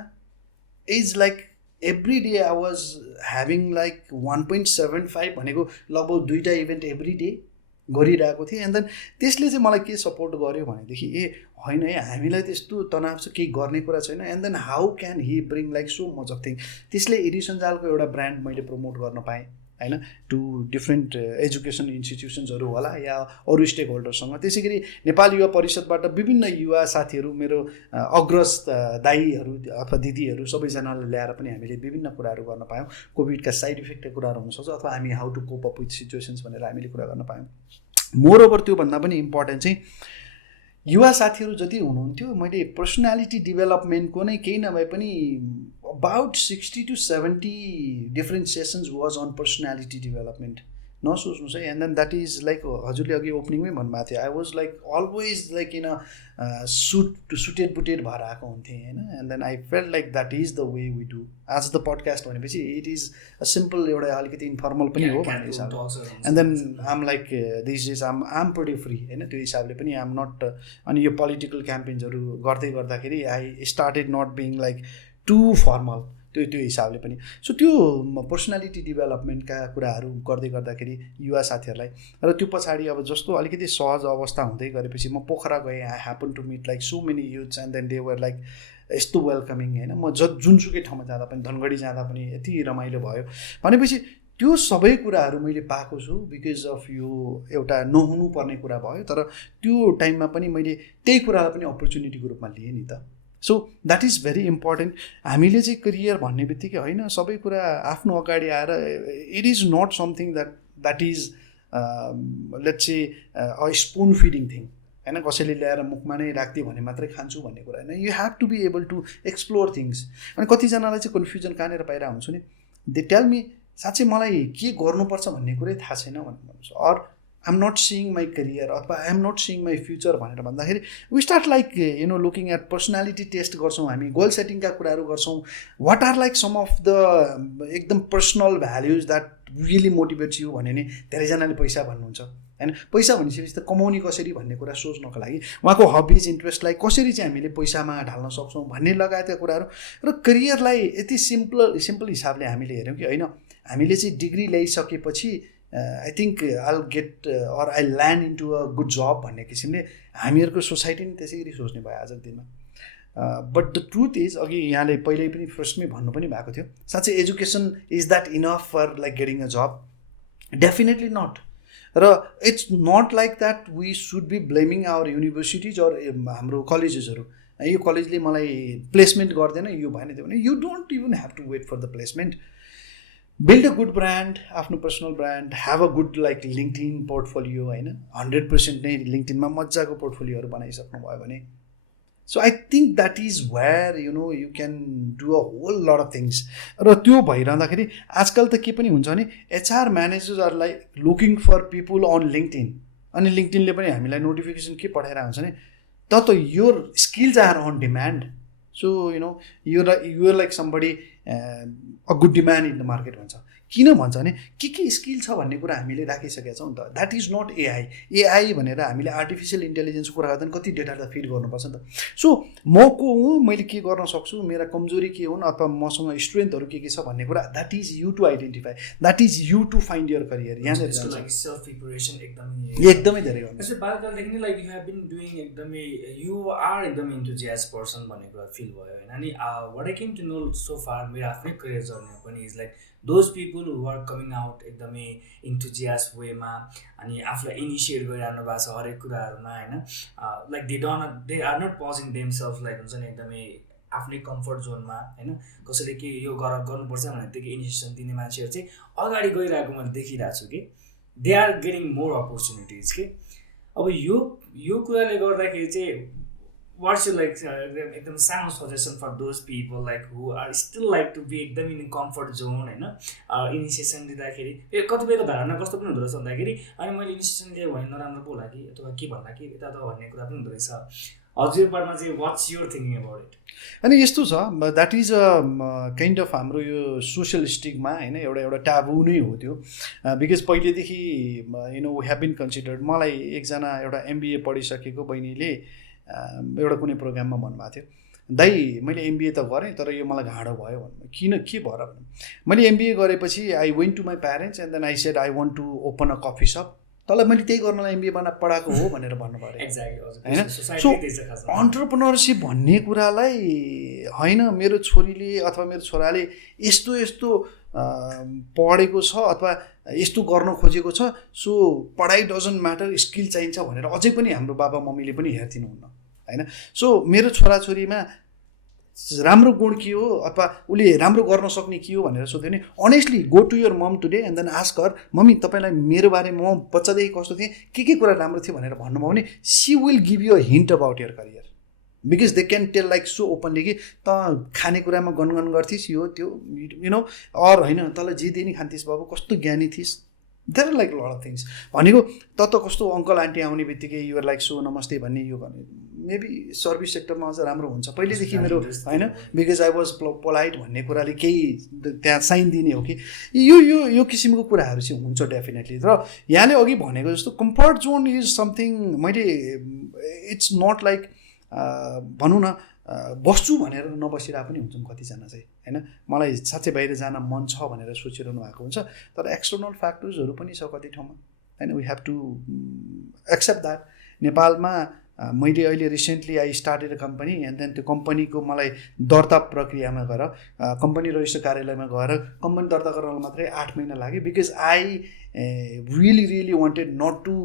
is like every day I was having like 1.75 भनेको लगभग 2टा इभेन्ट एभ्री डे गरिरहेको थिएँ. एन्ड देन त्यसले चाहिँ मलाई के सपोर्ट गर्यो भनेदेखि होइन है हामीलाई त्यस्तो तनाव छ, केही गर्ने कुरा छैन. And then how can he bring like so much of thing. त्यसले एडिसनजालको एउटा ब्रान्ड मैले प्रमोट गर्न पाएँ होइन, टु डिफ्रेन्ट एजुकेसन इन्स्टिट्युसन्सहरू होला या अरू स्टेक होल्डरसँग. त्यसै गरी नेपाल युवा परिषदबाट विभिन्न युवा साथीहरू, मेरो अग्रज दाईहरू अथवा दिदीहरू सबैजनालाई ल्याएर पनि हामीले विभिन्न कुराहरू गर्न पायौँ. कोभिडका साइड इफेक्टका कुराहरू हुनसक्छ अथवा हामी how to cope up with situations भनेर हामीले कुरा गर्न पायौँ. मोरओभर त्योभन्दा पनि इम्पोर्टेन्ट चाहिँ युवा साथीहरू जति हुनुहुन्थ्यो मैले पर्सनालिटी डेभलपमेन्टको नै केही नभए पनि about 60 to 70 different sessions was on personality development. नसोच्नुहोस् है. And then that is like हजुरले अघि ओपनिङमै भन्नुभएको थियो, I was like always like in a suited booted भएर आएको हुन्थेँ होइन. And then I felt like that is the way we do. आज द पडकास्ट भनेपछि इट इज अ सिम्पल एउटा अलिकति इन्फर्मल पनि हो भन्ने हिसाबले. And then um like this is um pretty free होइन. त्यो हिसाबले पनि आम नट. अनि यो पोलिटिकल क्याम्पेन्सहरू गर्दै गर्दाखेरि I started not being like too formal त्यो हिसाबले पनि. सो त्यो पर्सनालिटी डेभलपमेन्टका कुराहरू गर्दै गर्दाखेरि युवा साथीहरूलाई र त्यो पछाडि अब जस्तो अलिकति सहज अवस्था हुँदै गरेपछि म पोखरा गएँ. I happen to meet like so many youths and then they were like यस्तो वेलकमिङ होइन. म जुनसुकै ठाउँमा जाँदा पनि, धनगढी जाँदा पनि यति रमाइलो भयो भनेपछि त्यो सबै कुराहरू मैले पाएको छु बिकज अफ यो एउटा नहुनुपर्ने कुरा भयो. तर त्यो टाइममा पनि मैले त्यही कुरालाई पनि अपर्च्युनिटीको रूपमा लिएँ नि त. So that is very important. हामीले चाहिँ करियर भन्ने बित्तिकै होइन सबै कुरा आफ्नो अगाडि आएर it is not something that is let's say a spoon feeding thing होइन. कसैले ल्याएर मुखमा नै राखिदियो भने मात्रै खान्छु भन्ने कुरा होइन. You have to be able to explore things. अनि कतिजनालाई चाहिँ कन्फ्युजन कहाँनिर पाइरहेको हुन्छु नि, दे टेल मी साँच्चै मलाई के गर्नुपर्छ भन्ने कुरै थाहा छैन भन्नुहुन्छ. Or I am not seeing my career अथवा I am not seeing my future भनेर भन्दाखेरि we start like you know looking at personality test गर्छौँ हामी, गोल सेटिङका कुराहरू गर्छौँ. What are like some of the एकदम personal values that really motivates you भने नि धेरैजनाले पैसा भन्नुहुन्छ होइन. पैसा भनिसकेपछि त कमाउने कसरी भन्ने कुरा सोच्नको लागि उहाँको हबिज इन्ट्रेस्टलाई कसरी चाहिँ हामीले पैसामा ढाल्न सक्छौँ भन्ने लगायतका कुराहरू. र करियरलाई यति सिम्पल हिसाबले हामीले हेऱ्यौँ कि होइन हामीले चाहिँ डिग्री ल्याइसकेपछि I think I'll get or I land into a good job भन्ने किसिमले हामीहरूको सोसाइटी नि त्यसै गरी सोच्ने भयो आजको दिनमा. बट द ट्रुथ इज अघि यहाँले पहिल्यै पनि फर्स्टमै भन्नु पनि भएको थियो, साँच्चै education is that enough for like getting a job? Definitely not. र it's not like that we should be blaming our universities or हाम्रो कलेजेसहरू. यो कलेजले मलाई प्लेसमेन्ट गर्दैन, यो भएन त्यो भने you don't even have to wait for the placement. Build a good brand, आफ्नो personal brand, have a good like LinkedIn portfolio होइन. 100% नै लिङ्क्डइनमा मजाको पोर्टफोलियोहरू बनाइसक्नु भयो भने. So I think that is where you know you can do a whole lot of things. र त्यो भइरहँदाखेरि आजकल त के पनि हुन्छ भने HR managers are like looking for people on LinkedIn. अनि लिङ्क्डइनले पनि हामीलाई नोटिफिकेसन के पठाएर हुन्छ भने त your skills are on demand. So you know you're like somebody a good demand in the market भन्छ. किन भन्छ भने के स्किल छ भन्ने कुरा हामीले राखिसकेका छौँ नि त. द्याट इज नट एआई भनेर हामीले आर्टिफिसियल इन्टेलिजेन्सको कुरा गर्दा कति डेटा त फिड गर्नुपर्छ नि त. सो म को हुँ, मैले के गर्न सक्छु, मेरा कमजोरी के हुन् अथवा मसँग स्ट्रेन्थहरू के छ भन्ने कुरा that is you to identify, that is you to find your career. यहाँनिर सेल्फ प्रिपरेसन एकदमै धेरै गर्नु. त्यसै बालकालदेखि नै like you have been doing एकदमै यु आर एकदम इन्थुजियास्ट पर्सन भन्ने कुरा फिल भयो होइन. अनि what I came to know so far मेरो आफ्नै करियर जर्नी पनि is like those people who are coming out एकदमै इन्थुजियास्ट वेमा अनि आफूलाई इनिसिएट गरिरहनु भएको छ हरेक कुराहरूमा होइन like they are not posing themselves like हुन्छ नि एकदमै आफ्नै कम्फर्ट जोनमा होइन कसैले के यो गर्नुपर्छ भने त्यही इनिसिएसन दिने मान्छेहरू चाहिँ अगाडि गइरहेको मैले देखिरहेको छु कि they are getting more opportunities कि अब यो कुराले गर्दाखेरि चाहिँ वाट्स यु लाइक एकदम सानो suggestion for those people like who are still like to be एकदम इन कम्फर्ट जोन होइन इनिसिएसन दिँदाखेरि कतिपयको धारणा कस्तो पनि हुँदो रहेछ भन्दाखेरि अनि मैले इनिसिएसन लिएँ भने नराम्रो पो होला कि अथवा के भन्दा कि यता त भन्ने कुरा पनि हुँदो रहेछ हजुरको बारेमा चाहिँ what's your thinking about it अनि यस्तो छ that is a kind of हाम्रो यो सोसियल स्टिकमा होइन एउटा ट्याबु नै हो त्यो बिकज पहिलेदेखि वी हेभ बिन कन्सिडर्ड मलाई एकजना एउटा एमबिए पढिसकेको बहिनीले एउटा कुनै प्रोग्राममा भन्नुभएको थियो दाइ मैले एमबिए त गरेँ तर यो मलाई गाह्रो भयो भन्नु किन के भएर भन्नु मैले एमबिए गरेपछि I went to my parents and then I said I want to open a coffee shop तँलाई मैले त्यही गर्नलाई एमबिए पढाएको हो भनेर भन्नु पऱ्यो होइन सो अन्टरप्रेन्योरसिप भन्ने कुरालाई होइन मेरो छोरीले अथवा मेरो छोराले यस्तो पढेको छ अथवा यस्तो गर्न खोजेको छ सो पढाइ डजन्ट म्याटर स्किल चाहिन्छ भनेर अझै पनि हाम्रो बाबा मम्मीले पनि हेर्दिनुहुन्न होइन सो मेरो छोराछोरीमा राम्रो गुण के हो अथवा उसले राम्रो गर्न सक्ने के हो भनेर सोध्यो भने honestly go to your mom today and then ask her mummy तपाईँलाई मेरो बारेमा म बच्चादेखि कस्तो थिएँ के कुरा राम्रो थियो भनेर भन्नुभयो भने she will give you a hint about your career because they can tell like so openly कि त खानेकुरामा गनगन गर्थिस् यो त्यो अर होइन तँलाई जे दिए नि खान्थिस् बाबु कस्तो ज्ञानी थिइस् there like lot of things भनेको त कस्तो अङ्कल आन्टी आउने बित्तिकै युआर लाइक सो नमस्ते भन्ने यो गर्ने मेबी सर्भिस सेक्टरमा अझ राम्रो हुन्छ पहिलेदेखि मेरो होइन बिकज आई वाज पोलाइट भन्ने कुराले केही त्यहाँ साइन दिने हो कि यो किसिमको कुराहरू चाहिँ हुन्छ डेफिनेटली र यहाँले अघि भनेको जस्तो कम्फर्ट जोन इज समथिङ मैले इट्स नट लाइक भनौँ न बस्छु भनेर नबसिरहेको पनि हुन्छौँ कतिजना चाहिँ होइन मलाई साँच्चै बाहिर जान मन छ भनेर सोचिरहनु भएको हुन्छ तर एक्सटर्नल फ्याक्टर्सहरू पनि छ कति ठाउँमा होइन we have to accept that नेपालमा मैले अहिले recently I started a company and then त्यो कम्पनीको मलाई दर्ता प्रक्रियामा गएर कम्पनी रजिस्टर कार्यालयमा गएर कम्पनी दर्ता गर्नलाई मात्रै 8 महिना लाग्यो because I really wanted not to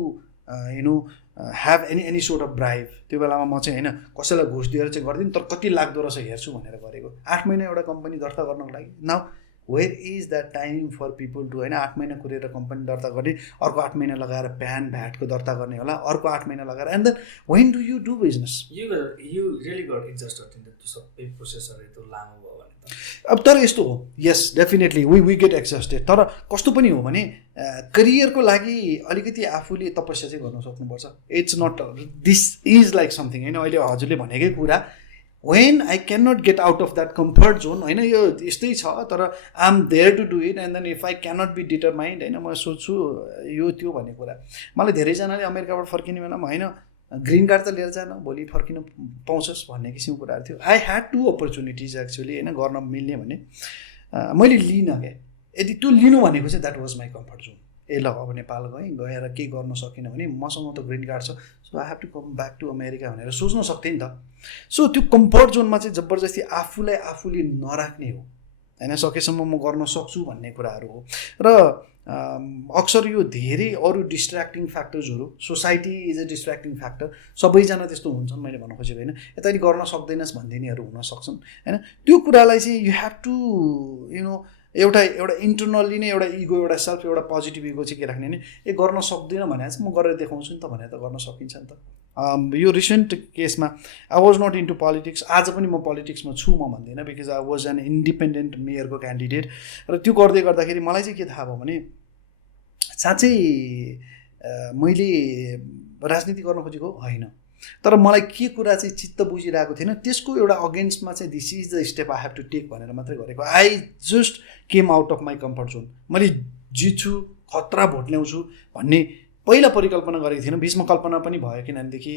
have any sort of bribe त्यो बेलामा म चाहिँ होइन कसैलाई घुस दिएर चाहिँ गर्दिनँ तर कति लाग्दो रहेछ हेर्छु भनेर गरेको 8 महिना एउटा कम्पनी दर्ता गर्नको लागि now where is that time for people to होइन 8 महिना कुरेर कम्पनी दर्ता गर्ने अर्को 8 महिना लगाएर प्यान भ्याटको दर्ता गर्ने होला अर्को 8 महिना लगाएर and then when do you do business you really got exhausted in त्यो सबै प्रोसेसहरू त्यो लामो भयो भने अब तर यस्तो हो यस डेफिनेटली वी गेट एक्जस्टेड तर कस्तो पनि हो भने करियरको लागि अलिकति आफूले तपस्या चाहिँ गर्न सक्नुपर्छ it's not this is like something होइन अहिले हजुरले भनेकै कुरा when I can not get out of that comfort zone होइन यो यस्तै छ तर I am there to do it and then if I can not be determined होइन म सोध्छु यो त्यो भन्ने कुरा मलाई धेरैजनाले अमेरिकाबाट फर्किने बेलामा होइन ग्रिन कार्ड त लिएर जान भोलि फर्किन पाउँछस् भन्ने किसिमको कुराहरू थियो I had two opportunities actually होइन गर्न मिल्ने भन्ने मैले लिइनँ क्या यदि त्यो लिनु भनेको चाहिँ that was my comfort zone A ल अब नेपाल गएर केही गर्न सकिनँ भने मसँग त ग्रिन कार्ड छ so I have to come back to America भनेर सोच्न सक्थेँ नि त सो त्यो कम्फर्ट जोनमा चाहिँ जबरजस्ती आफूले नराख्ने हो होइन सकेसम्म म गर्न सक्छु भन्ने कुराहरू हो र अक्सर यो धेरै अरू डिस्ट्र्याक्टिङ फ्याक्टर्सहरू सोसाइटी इज अ डिस्ट्र्याक्टिङ फ्याक्टर सबैजना त्यस्तो हुन्छन् मैले भन्न खोजेको होइन यता गर्न सक्दैनस् भन्दिनेहरू हुन सक्छन् होइन त्यो कुरालाई चाहिँ यु हेभ टु एउटा इन्टरनल्ली नै एउटा इगो एउटा सेल्फ एउटा पोजिटिभ इगो चाहिँ के राख्ने नि गर्न सक्दिनँ भने चाहिँ म गरेर देखाउँछु नि त भनेर त गर्न सकिन्छ नि त यो रिसेन्ट केसमा I was not into politics आज पनि म पोलिटिक्समा छु म भन्दिनँ because I was an independent मेयरको क्यान्डिडेट र त्यो गर्दै गर्दाखेरि मलाई चाहिँ के थाहा भयो भने साँच्चै मैले राजनीति गर्न खोजेको होइन तर मलाई के कुरा चाहिँ चित्त बुझिरहेको थिएन त्यसको एउटा अगेन्स्टमा चाहिँ this is the step I have to take भनेर मात्रै गरेको I just came out of my comfort zone मैले जित्छु खतरा भोट ल्याउँछु भन्ने पहिला परिकल्पना गरेको थिएन बिचमा कल्पना पनि भयो किनभनेदेखि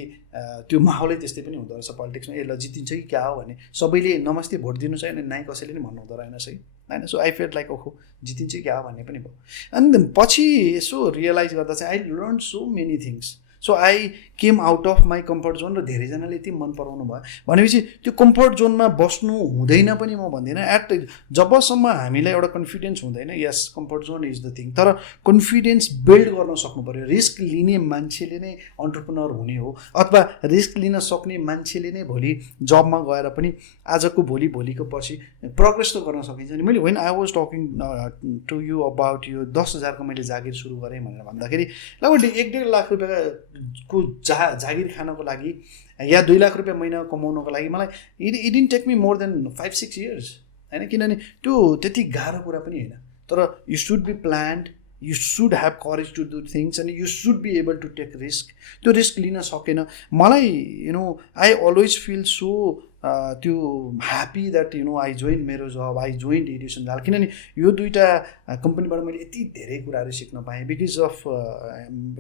त्यो माहौलै त्यस्तै पनि हुँदो रहेछ पोलिटिक्समा ल जितिन्छ कि क्या हो भने सबैले नमस्ते भोट दिनु छैन नाइ कसैले पनि भन्नु हुँदो रहेन है होइन सो आई फेल्ट लाइक ओहो जितिन्छ क्या हो भन्ने पनि भयो अनि पछि यसो रियलाइज गर्दा चाहिँ I learn so many things so I came out of my comfort zone र धेरैजनाले यति मन पराउनु भयो भनेपछि त्यो कम्फर्ट जोनमा बस्नु हुँदैन पनि म भन्दिनँ जबसम्म हामीलाई एउटा कन्फिडेन्स हुँदैन यस comfort zone is the thing तर कन्फिडेन्स बिल्ड गर्न सक्नु पऱ्यो रिस्क लिने मान्छेले नै अन्टरप्रेनर हुने हो अथवा रिस्क लिन सक्ने मान्छेले नै भोलि जबमा गएर पनि आजको भोलिको पछि प्रोग्रेस त गर्न सकिन्छ नि मैले when I was talking to you about यो 10,000को मैले जागिर सुरु गरेँ भनेर भन्दाखेरि लगभग 1-1.5 लाख रुपियाँको जागिर खानको लागि या 2 लाख रुपियाँ महिना कमाउनको लागि मलाई it didn't take me more than 5-6 years होइन किनभने त्यो त्यति गाह्रो कुरा पनि होइन तर you should be planned you should have courage to do things अनि you should be able to take risk त्यो रिस्क लिन सकेन मलाई आई अलवेज फिल सो त्यो ह्याप्पी द्याट आई जोइन मेरो जब आई जोइन एडिसन जाल किनभने यो दुईवटा कम्पनीबाट मैले यति धेरै कुराहरू सिक्न पाएँ बिकज अफ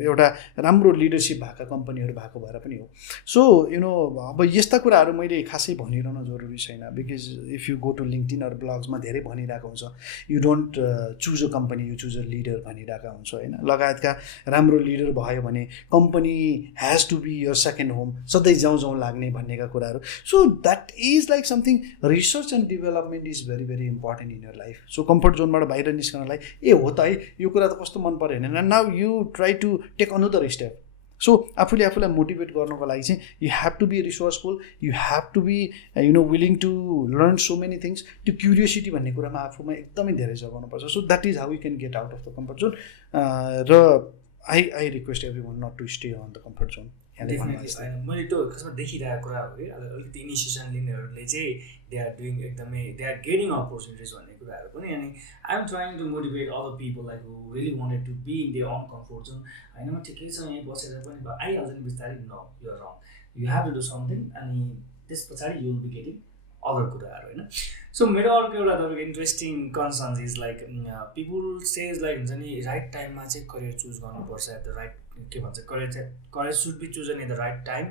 एउटा राम्रो लिडरसिप भएका कम्पनीहरू भएको भएर पनि हो सो अब यस्ता कुराहरू मैले खासै भनिरहन जरुरी छैन because if you go to LinkedIn or ब्लग्समा धेरै भनिरहेको हुन्छ you don't choose a company you choose a leader भनिरहेका हुन्छ होइन लगायतका राम्रो लिडर भयो भने company has to be your second home सधैँ जाउँ लाग्ने भन्नेका कुराहरू so that is like something research and development is very very important in your life so comfort जोनबाट बाहिर निस्कनलाई ए हो त है यो कुरा त कस्तो मन पऱ्यो होइन now you try to take another step so आफूलाई मोटिभेट गर्नको लागि चाहिँ you have to be resourceful you have to be willing to learn so many things त्यो क्युरियोसिटी भन्ने कुरामा आफूमा एकदमै धेरै जगाउनुपर्छ so that is how you can get out of the comfort zone र I request everyone not to stay on the comfort zone मैले त्यो खासमा देखिरहेको कुरा हो कि अलिकति इनिसिएसन लिनेहरूले चाहिँ दे आर डुइङ एकदमै दे आर गेटिङ अपर्च्युनिटिज भन्ने कुराहरू पनि अनि I am trying to motivate other people like who really wanted to be in there on comfort zone होइन म ठिकै छ यहीँ बसेर पनि आइहाल्छ नि बिस्तारै no you are wrong you have to do something अनि त्यस पछाडि you will be getting other कुराहरू होइन सो मेरो अर्को एउटा तपाईँको interesting concerns is like people says like हुन्छ नि राइट टाइममा चाहिँ करियर चुज गर्नुपर्छ एट द राइट के भन्छ career should be chosen at the right time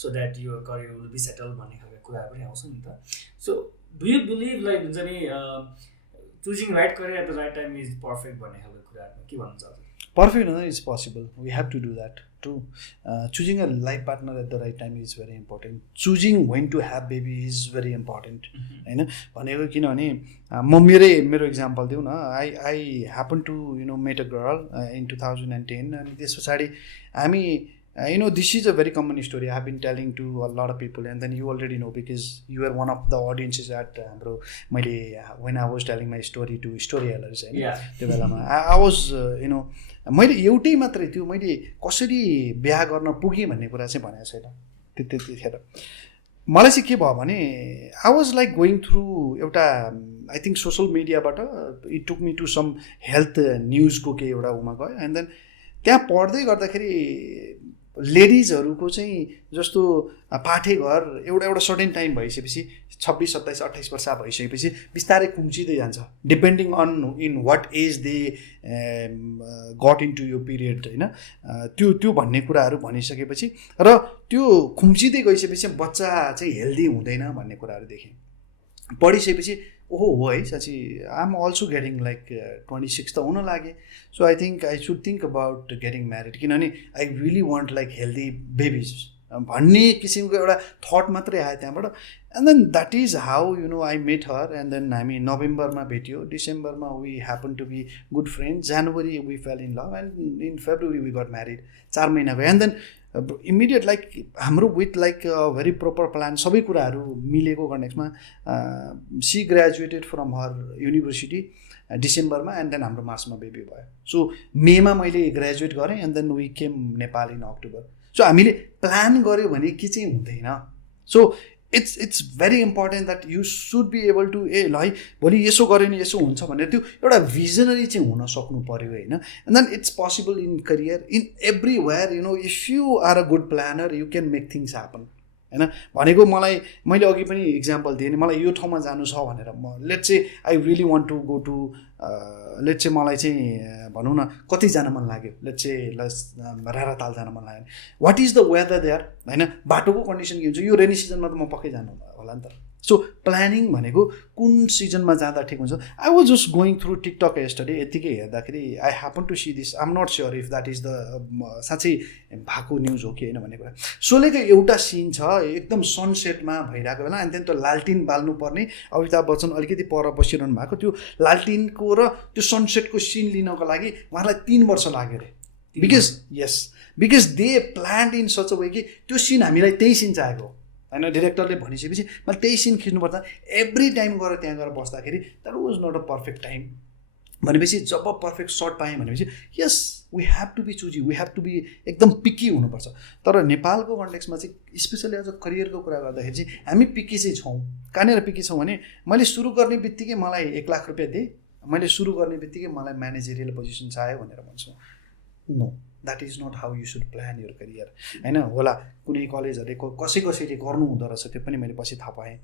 so that your career will be settle भन्ने खालको कुराहरू पनि आउँछ नि त so do you believe like हुन्छ नि choosing right career at the right time is perfect भन्ने खालको कुराहरू के भन्नु चाहन्छ Perfect, no, it's possible. We have to do that too. Choosing a life partner at the right time is very important. Choosing when to have baby is very important. होइन भनेको किनभने म मेरो इक्जाम्पल दिउँ न I happen to met a girl in 2010 अनि त्यस पछाडि हामी this is a very common story. I have been telling to a lot of people, and then you already know because you are one of the audiences at when I was telling my story to storytellers. त्यो बेलामा I was मैले एउटै मात्रै त्यो मैले कसरी बिहा गर्न पुगेँ भन्ने कुरा चाहिँ भनेको छैन त्यतिखेर मलाई चाहिँ के भयो भने I was like going through एउटा आई थिङ्क सोसल मिडियाबाट it took me to some health न्युजको केही एउटा उमा गयो एन्ड देन त्यहाँ पढ्दै गर्दाखेरि लेडिजहरूको चाहिँ जस्तो पाठेघर एउटा सर्टेन टाइम भइसकेपछि 26, 27, 28 वर्ष भइसकेपछि बिस्तारै खुम्चिँदै जान्छ depending on in what age they got in to यो पिरियड होइन त्यो भन्ने कुराहरू भनिसकेपछि र त्यो खुम्चिँदै गइसकेपछि बच्चा चाहिँ हेल्दी हुँदैन भन्ने कुराहरू देखेँ पढिसकेपछि ओहो हो है साँच्ची I am also getting like 26 त हुन लागे so I think I should think about getting married किनभने I really want like healthy babies भन्ने किसिमको एउटा थट मात्रै आयो त्यहाँबाट and then that is how I met her and then हामी नोभेम्बरमा भेट्यो डिसेम्बरमा we happen to be good friend जनवरी we fell in love and in February we got married 4 महिना भयो एन्ड देन इमिडिएट लाइक हाम्रो with like very proper plan सबै कुराहरू मिलेको कन्टेक्समा she graduated from her university डिसेम्बरमा एन्ड देन हाम्रो मार्चमा बेबी भयो सो मेमा मैले ग्रेजुएट गरेँ and then we came Nepal in October so हामीले प्लान गऱ्यो भने के चाहिँ हुँदैन so it's very important that you should be able to ल है भोलि यसो गऱ्यो नि यसो हुन्छ भनेर त्यो एउटा भिजनरी चाहिँ हुन सक्नु पऱ्यो होइन and then it's possible in career in everywhere if you are a good planner you can make things happen होइन भनेको मैले अघि पनि इक्जाम्पल दिएँ नि मलाई यो ठाउँमा जानु छ भनेर म लेट्स चाहिँ I really want to go to let's चाहिँ मलाई चाहिँ भनौँ न कति जान मन लाग्यो लेट्स चाहिँ राराताल जान मन लाग्यो what is the weather there होइन बाटोको कन्डिसन के हुन्छ यो रेनी सिजनमा त म पक्कै जानु होला नि त सो प्लानिङ भनेको कुन सिजनमा जाँदा ठिक हुन्छ. I was just going through TikTok yesterday, यत्तिकै हेर्दाखेरि I happen to see this. I'm not sure if that is the साँच्चै भएको न्युज हो कि होइन भन्ने कुरा. सोलेको एउटा सिन छ एकदम सनसेटमा भइरहेको बेला, अनि त्यहाँदेखि त्यो लालटिन बाल्नुपर्ने, अमिताभ बच्चन अलिकति पर बसिरहनु भएको, त्यो लालटिनको र त्यो सनसेटको सिन लिनको लागि उहाँलाई 3 वर्ष लाग्यो अरे. Because they planned in such a way कि त्यो सिन हामीलाई त्यही सिन चाहिएको होइन. डिरेक्टरले भनिसकेपछि मैले त्यही सिन खिच्नुपर्छ. एभ्री टाइम गएर त्यहाँ गएर बस्दाखेरि that was not a perfect time भनेपछि जब पर्फेक्ट सर्ट पाएँ भनेपछि yes we have to be choosy, we have to be एकदम पिकी हुनुपर्छ. तर नेपालको कन्टेक्समा चाहिँ स्पेसली अझ करियरको कुरा गर्दाखेरि चाहिँ हामी पिकी चाहिँ छौँ. कहाँनिर पिकी छौँ भने मैले सुरु गर्ने बित्तिकै मलाई 1 लाख रुपियाँ दिए, मैले सुरु गर्ने बित्तिकै मलाई म्यानेजरियल पोजिसन चाहियो भनेर भन्छु. No, that is not how you should plan your career होइन. होला कुनै कलेजहरूले कसैले गर्नु हुँदो रहेछ, त्यो पनि मैले पछि थाहा पाएँ.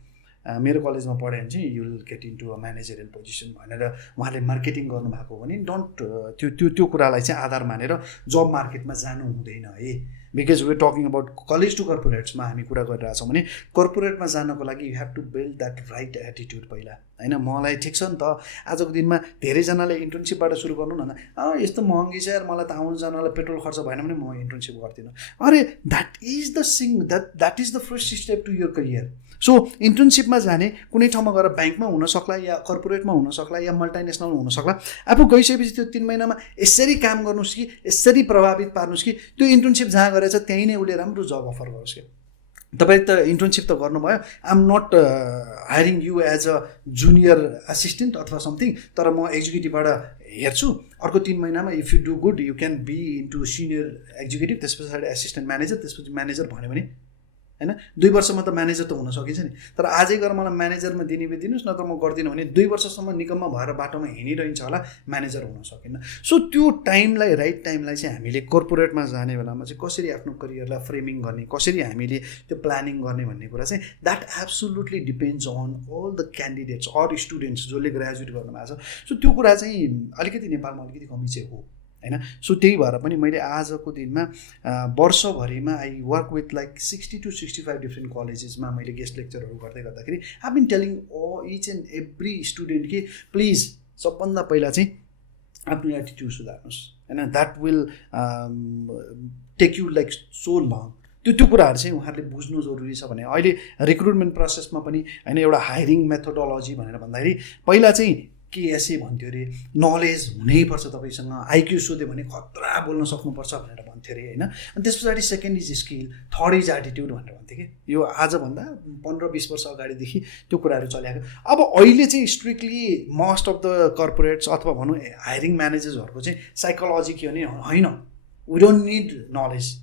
मेरो कलेजमा पढ्यो भने चाहिँ you will get into a managerial position भनेर उहाँले मार्केटिङ गर्नुभएको भने डोन्ट त्यो कुरालाई चाहिँ आधार मानेर जब मार्केटमा जानु हुँदैन है. Because we talking about college to कर्पोरेट्समा हामी कुरा गरिरहेछौँ भने कर्पोरेटमा जानको लागि you have to build that right attitude पहिला होइन. मलाई ठिक छ नि त, आजको दिनमा धेरैजनाले इन्टर्नसिपबाट सुरु गर्नु न, यस्तो महँगी छ यार, मलाई त आउनु जानलाई पेट्रोल खर्च भएन भने म इन्टर्नसिप गर्दिनँ. अरे that is the that is the first step to your career. So इन्टर्नसिपमा जाने कुनै ठाउँमा गएर ब्याङ्कमा हुनसक्ला या कर्पोरेटमा हुनसक्ला या मल्टिनेसनलमा हुनसक्ला. आफू गइसकेपछि त्यो 3 महिनामा यसरी काम गर्नुहोस् कि यसरी प्रभावित पार्नुहोस् कि त्यो इन्टर्नसिप जहाँ गरेछ त्यहीँ नै उसले राम्रो जब अफर गरोस्. कि तपाईँ त इन्टर्नसिप त गर्नुभयो, I am not hiring you as a junior assistant अथवा समथिङ, तर म एक्जिक्युटिभबाट हेर्छु. अर्को 3 महिनामा if you do good you can be into senior executive, त्यस पछाडि एसिस्टेन्ट म्यानेजर, त्यसपछि म्यानेजर भन्यो भने होइन 2 वर्षमा त म्यानेजर त हुन सकिन्छ नि. तर आजै गएर मलाई म्यानेजरमा दिनुहोस् न, त म गर्दिनँ भने 2 वर्षसम्म निकममा भएर बाटोमा हिँडिरहन्छ होला, म्यानेजर हुन सकिन्न. सो त्यो टाइमलाई, राइट टाइमलाई चाहिँ हामीले कर्पोरेटमा जाने बेलामा चाहिँ कसरी आफ्नो करियरलाई फ्रेमिङ गर्ने, कसरी हामीले त्यो प्लानिङ गर्ने भन्ने कुरा चाहिँ that absolutely depends on all the candidates or students जसले ग्रेजुएट गर्नुभएको छ. सो त्यो कुरा चाहिँ अलिकति नेपालमा अलिकति कमी चाहिँ हो होइन. सो त्यही भएर पनि मैले आजको दिनमा वर्षभरिमा I work with like 60 to 65 different कलेजेसमा मैले गेस्ट लेक्चरहरू गर्दाखेरि I been telling each and every student कि प्लिज सबभन्दा पहिला चाहिँ आफ्नो एटिट्युड सुधार्नुहोस् होइन. That will take you like so long. त्यो कुराहरू चाहिँ उहाँहरूले बुझ्नु जरुरी छ. भने अहिले रिक्रुटमेन्ट प्रोसेसमा पनि होइन एउटा हायरिङ मेथोडोलोजी भनेर भन्दाखेरि पहिला चाहिँ केएसए भन्थ्यो अरे, नलेज हुनैपर्छ तपाईँसँग, आइक्यू सोध्यो भने खतरा बोल्न सक्नुपर्छ भनेर भन्थ्यो अरे होइन. अनि त्यस पछाडि second is skill, third is attitude भनेर भन्थ्यो कि. यो आजभन्दा 15-20 वर्ष अगाडिदेखि त्यो कुराहरू चलिआएको. अब अहिले चाहिँ strictly most of the corporates अथवा भनौँ हायरिङ म्यानेजर्सहरूको चाहिँ साइकोलोजी के भने होइन, we don't need knowledge,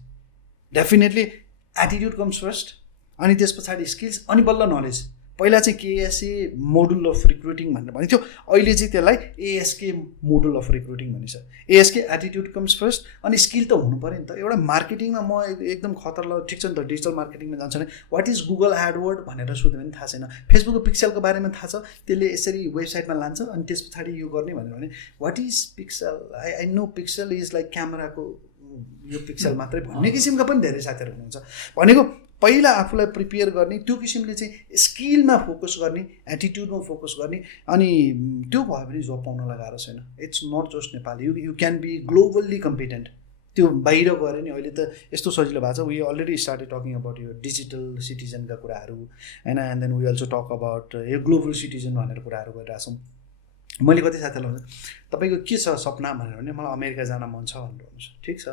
definitely attitude comes first, अनि त्यस पछाडि स्किल्स, अनि बल्ल नलेज. पहिला चाहिँ केएसए मोडुल अफ रिक्रुटिङ भनेर भनेको थियो, अहिले चाहिँ त्यसलाई एएसके मोडुल अफ रिक्रुटिङ भनिन्छ. एएसके एटिट्युड कम्स फर्स्ट, अनि स्किल त हुनु पऱ्यो नि त. एउटा मार्केटिङमा म एकदम खतरनाक, ठिक छ नि त, डिजिटल मार्केटिङमा जान्छ भने वाट इज गुगल एडवर्ड भनेर सोध्यो भने थाहा छैन, फेसबुकको पिक्सलको बारेमा थाहा छ, त्यसले यसरी वेबसाइटमा लान्छ अनि त्यस पछाडि यो गर्ने भनेर भने what is pixel, I know pixel is like क्यामेराको यो पिक्सल मात्रै भन्ने किसिमका पनि धेरै साथीहरू हुनुहुन्छ. भनेको पहिला आफूलाई प्रिपेयर गर्ने, त्यो किसिमले चाहिँ स्किलमा फोकस गर्ने, एटिट्युडमा फोकस गर्ने, अनि त्यो भयो भने जब पाउनलाई गाह्रो छैन. It's not just Nepal, you can be globally competent. त्यो बाहिर गएर नि अहिले त यस्तो सजिलो भएको छ. We already started talking about यो डिजिटल सिटिजनका कुराहरू होइन. And then we also talk about यो ग्लोबल सिटिजन भनेर कुराहरू गरिरहेछौँ. मैले कति साथीहरूलाई भन्छ तपाईँको के छ सपना भनेर भने मलाई अमेरिका जान मन छ भनेर भन्नुहोस्. ठिक छ,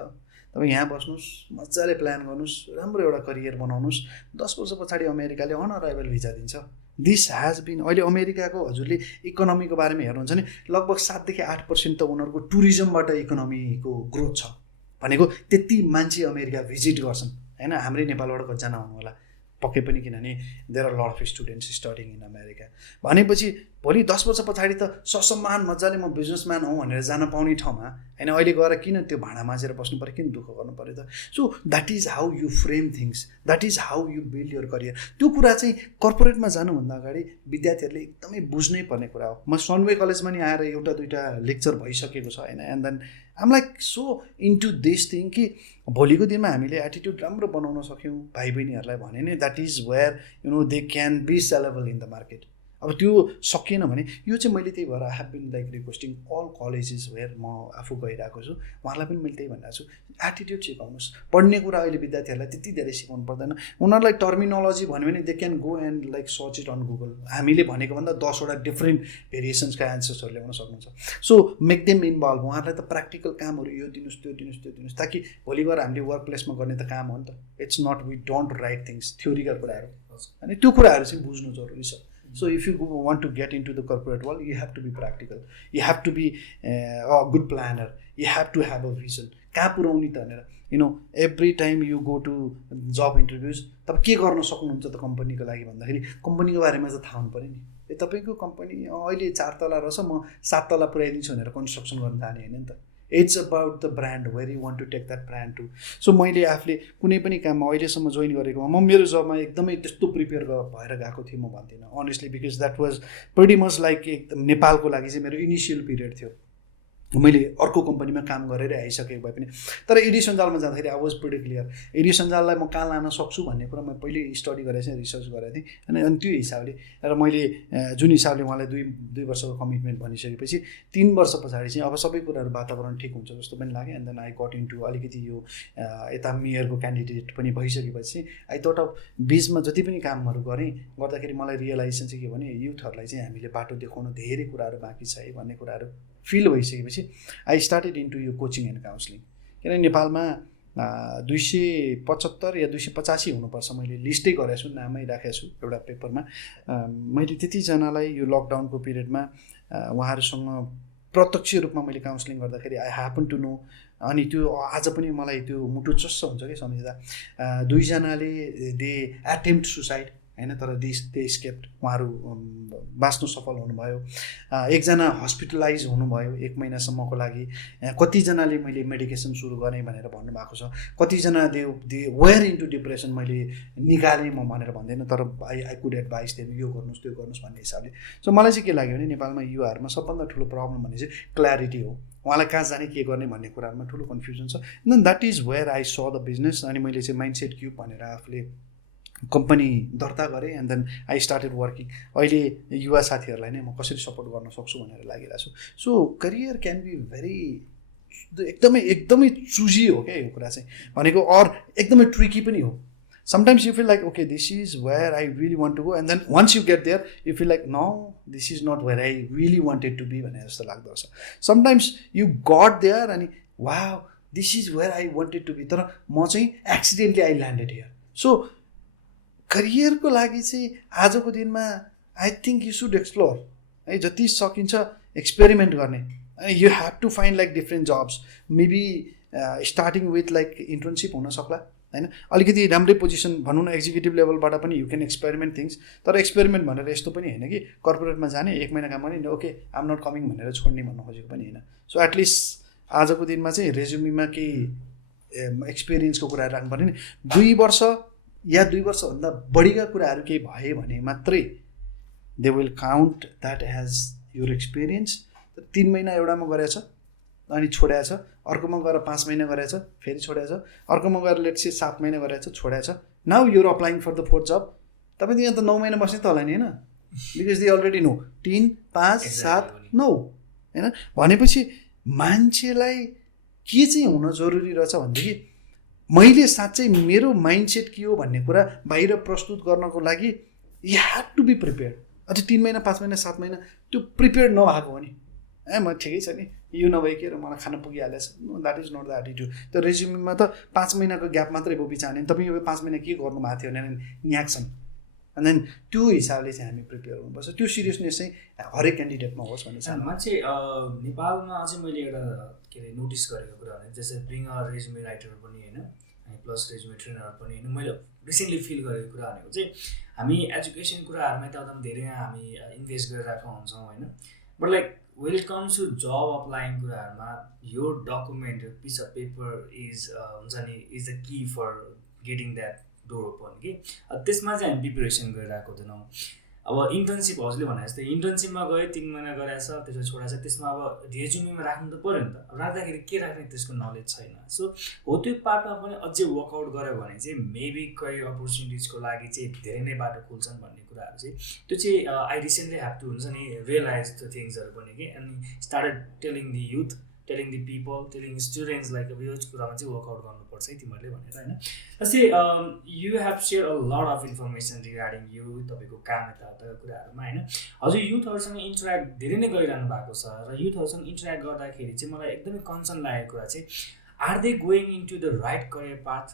तपाईँ यहाँ बस्नुहोस्, मजाले प्लान गर्नुहोस्, राम्रो एउटा करियर बनाउनुहोस्, 10 वर्ष पछाडि अमेरिकाले अनअराइभल भिजा दिन्छ. दिस हेज बिन, अहिले अमेरिकाको हजुरले इकोनोमीको बारेमा हेर्नुहुन्छ भने लगभग 7 to 8% त उनीहरूको टुरिज्मबाट इकोनोमीको ग्रोथ छ. भनेको त्यति मान्छे अमेरिका भिजिट गर्छन् होइन. हाम्रै नेपालबाट कतिजना आउनु होला पक्कै पनि, किनभने there are lot of students studying in America. भनेपछि भोलि 10 वर्ष पछाडि त ससम्मान मजाले म बिजनेसम्यान हौँ भनेर जान पाउने ठाउँमा होइन अहिले गएर किन त्यो भाँडा माझेर बस्नु पऱ्यो, किन दुःख गर्नु पऱ्यो त? So that is how you frame things, that is how you build your career. त्यो कुरा चाहिँ कर्पोरेटमा जानुभन्दा अगाडि विद्यार्थीहरूले एकदमै बुझ्नै पर्ने कुरा हो। म सनवे कलेजमा नि आएर एउटा दुईवटा लेक्चर भइसकेको छ होइन, and then I'm like so into this thing कि भोलिको दिनमा हामीले एटिट्युड राम्रो बनाउन सक्यौँ भाइ बहिनीहरूलाई भने नि that is where you know they can be sellable in the market. अब त्यो सकिएन भने यो चाहिँ मैले त्यही भएर I have been like requesting all colleges where म आफू गइरहेको छु उहाँलाई पनि मैले त्यही भनिरहेको छु, एटिट्युड सिकाउनुहोस्। पढ्ने कुरा अहिले विद्यार्थीहरूलाई त्यति धेरै सिकाउनु पर्दैन, उनीहरूलाई टर्मिनोलोजी भन्यो भने they can go and like search it on Google. हामीले भनेको भन्दा 10वटा डिफ्रेन्ट भेरिएसन्सका एन्सर्सहरू ल्याउन सक्नुहुन्छ। सो मेक देम इन्भल्भ, उहाँहरूलाई त प्र्याक्टिकल कामहरू यो दिनुहोस् त्यो दिनुहोस् त्यो दिनुहोस्, ताकि भोलि गएर हामीले वर्क प्लेसमा गर्ने त काम हो नि त। It's not we don't write things, थ्योरीका कुराहरू अनि त्यो कुराहरू चाहिँ बुझ्नु जरुरी छ। So if you want to get into the corporate world, you have to be practical. You have to be a good planner. You have to have a vision. कहाँ पुऱ्याउने त भनेर you know every time you go to job interviews तब के गर्न सक्नुहुन्छ त कम्पनीको लागि भन्दाखेरि कम्पनीको बारेमा चाहिँ थाहा हुनु पऱ्यो नि। ए तपाईँको कम्पनी अहिले 4 तला रहेछ, म 7 तला पुऱ्याइदिन्छु भनेर कन्स्ट्रक्सन गर्न जाने होइन नि त। It's about the brand, where you want to take that brand to. So मैले आफूले कुनै पनि काममा अहिलेसम्म जोइन गरेकोमा म मेरो जबमा एकदमै त्यस्तो प्रिपेयर भएर गएको थिएँ म भन्दिनँ honestly, because that was pretty much like एकदम नेपालको लागि चाहिँ मेरो इनिसियल पिरियड थियो। मैले अर्को कम्पनीमा काम गरेर आइसकेको भए पनि तर एडी सञ्जालमा जाँदाखेरि आई वाज प्रिटी क्लियर एडी सञ्जाललाई म कहाँ लान सक्छु भन्ने कुरा म पहिले स्टडी गरेको थिएँ, रिसर्च गरेको थिएँ। अनि त्यो हिसाबले र मैले जुन हिसाबले उहाँलाई दुई वर्षको कमिटमेन्ट भनिसकेपछि 3 वर्ष पछाडि चाहिँ अब सबै कुराहरू वातावरण ठिक हुन्छ जस्तो पनि लाग्यो। And then I got into अलिकति यो यता मेयरको क्यान्डिडेट पनि भइसकेपछि आई थट अफ बिचमा जति पनि कामहरू गरेँ गर्दाखेरि मलाई रियलाइजेसन चाहिँ के भने युथहरूलाई चाहिँ हामीले बाटो देखाउन धेरै कुराहरू बाँकी छ है भन्ने कुराहरू फिल भइसकेपछि आई स्टार्टेड इन्टु यो कोचिङ एन्ड काउन्सिलिङ। किनभने नेपालमा 275 या 285 हुनुपर्छ, मैले लिस्टै गरेको छु, नामै राखेको छु एउटा पेपरमा। मैले त्यतिजनालाई यो लकडाउनको पिरियडमा उहाँहरूसँग प्रत्यक्ष रूपमा मैले काउन्सिलिङ गर्दाखेरि आई ह्यापन टु नो। अनि त्यो आज पनि मलाई त्यो मुटु चस्स हुन्छ कि सम्झिँदा। 2 जनाले दे एटेम्प्ट सुसाइड होइन, तर दे स्केप्ड, उहाँहरू बाँच्नु सफल हुनुभयो। 1 जना हस्पिटलाइज हुनुभयो 1 महिनासम्मको लागि। कतिजनाले मैले मेडिकेसन सुरु गरेँ भनेर भन्नुभएको छ। कतिजना दे वेयर इन्टु डिप्रेसन, मैले निकालेँ म भनेर भन्दैन, तर आई कुड एडभाइस देम यो गर्नुहोस् त्यो गर्नुहोस् भन्ने हिसाबले। सो मलाई चाहिँ के लाग्यो भने नेपालमा युवाहरूमा सबभन्दा ठुलो प्रब्लम भन्ने चाहिँ क्ल्यारिटी हो। उहाँलाई कहाँ जाने के गर्ने भन्ने कुराहरूमा ठुलो कन्फ्युजन छ। Then that is where I saw the business. अनि मैले चाहिँ माइन्डसेट क्युब भनेर आफूले कम्पनी दर्ता गरेँ। And then I started working. अहिले युवा साथीहरूलाई नै म कसरी सपोर्ट गर्न सक्छु भनेर लागिरहेको छु। So career can be very एकदमै चुजी हो क्या यो कुरा चाहिँ भनेको, और एकदमै ट्रिकी पनि हो। Sometimes you feel like okay this is where I really want to go, and then once you get there you feel like no this is not where I really wanted to be भनेर जस्तो लाग्दो रहेछ। Sometimes you got there अनि wow this is where I wanted to be, तर म चाहिँ accidentally I landed here. So करियरको लागि चाहिँ आजको दिनमा I think you should explore है, जति सकिन्छ एक्सपेरिमेन्ट गर्ने। You have to find like different jobs, maybe starting with like internship हुनसक्ला होइन, अलिकति राम्रै पोजिसन भनौँ न एक्जिक्युटिभ लेभलबाट पनि यु क्यान एक्सपेरिमेन्ट थिङ्स। तर एक्सपेरिमेन्ट भनेर यस्तो पनि होइन कि कर्पोरेटमा जाने 1 महिना काम गर्ने okay I am not coming भनेर छोड्ने भन्नु खोजेको पनि होइन। सो एटलिस्ट आजको दिनमा चाहिँ रेज्युमीमा केही एक्सपिरियन्सको कुराहरू राख्नु पर्ने। 2 वर्ष या 2 वर्षभन्दा बढीका कुराहरू केही भए भने मात्रै they will count that as your experience. 3 महिना एउटामा गरेछ अनि छोड्याछ, अर्कोमा गएर 5 महिना गरेछ फेरि छोड्याछ, अर्कोमा गएर लेट्स से 7 महिना गरेछ छोड्याछ। Now you're applying for the 4th job. तपाईँ त यहाँ त 9 महिना बस्ने त होला नि होइन, बिकज दे अलरेडी नो 3, 5, 7, 9 होइन। भनेपछि मान्छेलाई के चाहिँ हुन जरुरी रहेछ भनेदेखि मैले साँच्चै मेरो माइन्डसेट के हो भन्ने कुरा बाहिर प्रस्तुत गर्नको लागि you have to be prepared. अझै 3 महिना 5 महिना 7 महिना त्यो प्रिपेयर्ड नभएको हो नि, म ठिकै छ नि यो नभइकेर मलाई खाना पुगिहालेछ, that is not the attitude. त्यो रेज्युमीमा त 5 महिनाको ग्याप मात्रै बोबी चाहने, तपाईँ यो 5 महिना के गर्नु भएको थियो भने न्याक्छन्। एन्ड देन त्यो हिसाबले चाहिँ हामी प्रिपेयर हुनुपर्छ। त्यो सिरियसनेस चाहिँ हरेक क्यान्डिडेटमा होस् भन्ने छ। मान्छे नेपालमा अझै मैले एउटा के अरे नोटिस गरेको कुरा भने जस्तै बिङ अ रेज्युमे राइटर पनि होइन, अनि प्लस रेज्युमे ट्रेनर पनि होइन। मैले रिसेन्टली फिल गरेको कुरा भनेको चाहिँ हामी एजुकेसन कुराहरूमा यताउता धेरै हामी इन्भेस्ट गरिरहेको हुन्छौँ होइन, but like when it comes to job applying कुराहरूमा your document, piece of paper is हुन्छ नि is the key for getting that door open कि। त्यसमा चाहिँ हामी प्रिपेरेसन गरिरहेको हुँदैनौँ। अब इन्टर्नसिप हजुरले भने जस्तै इन्टर्नसिपमा गयो 3 महिना गरेछ त्यसपछि छोडाछ, त्यसमा अब रेज्युमेमा राख्नु त पऱ्यो नि त, अब राख्दाखेरि के राख्ने त्यसको नलेज छैन। सो हो त्यो पार्टमा पनि अझै वर्कआउट गऱ्यो भने चाहिँ मेबी करियर अपर्च्युनिटिजको लागि चाहिँ धेरै नै बाटो खुल्छन् भन्ने कुराहरू चाहिँ त्यो चाहिँ आई रिसेन्टली ह्याभ टु हुन्छ नि रियलाइज द थिङ्सहरू पनि कि, अनि started telling the youth, telling the people, telling students like अब यो कुरामा चाहिँ वर्कआउट गर्नुपर्छ है तिमीहरूले भनेर होइन। जस्तै you have share a lot of information regarding you, तपाईँको काम यताउताको कुराहरूमा होइन। हजुर युथहरूसँग इन्टरेक्ट धेरै नै गरिरहनु भएको छ र युथहरूसँग इन्टरेक्ट गर्दाखेरि चाहिँ मलाई एकदमै कन्सर्न लागेको कुरा चाहिँ are they going into the right career path,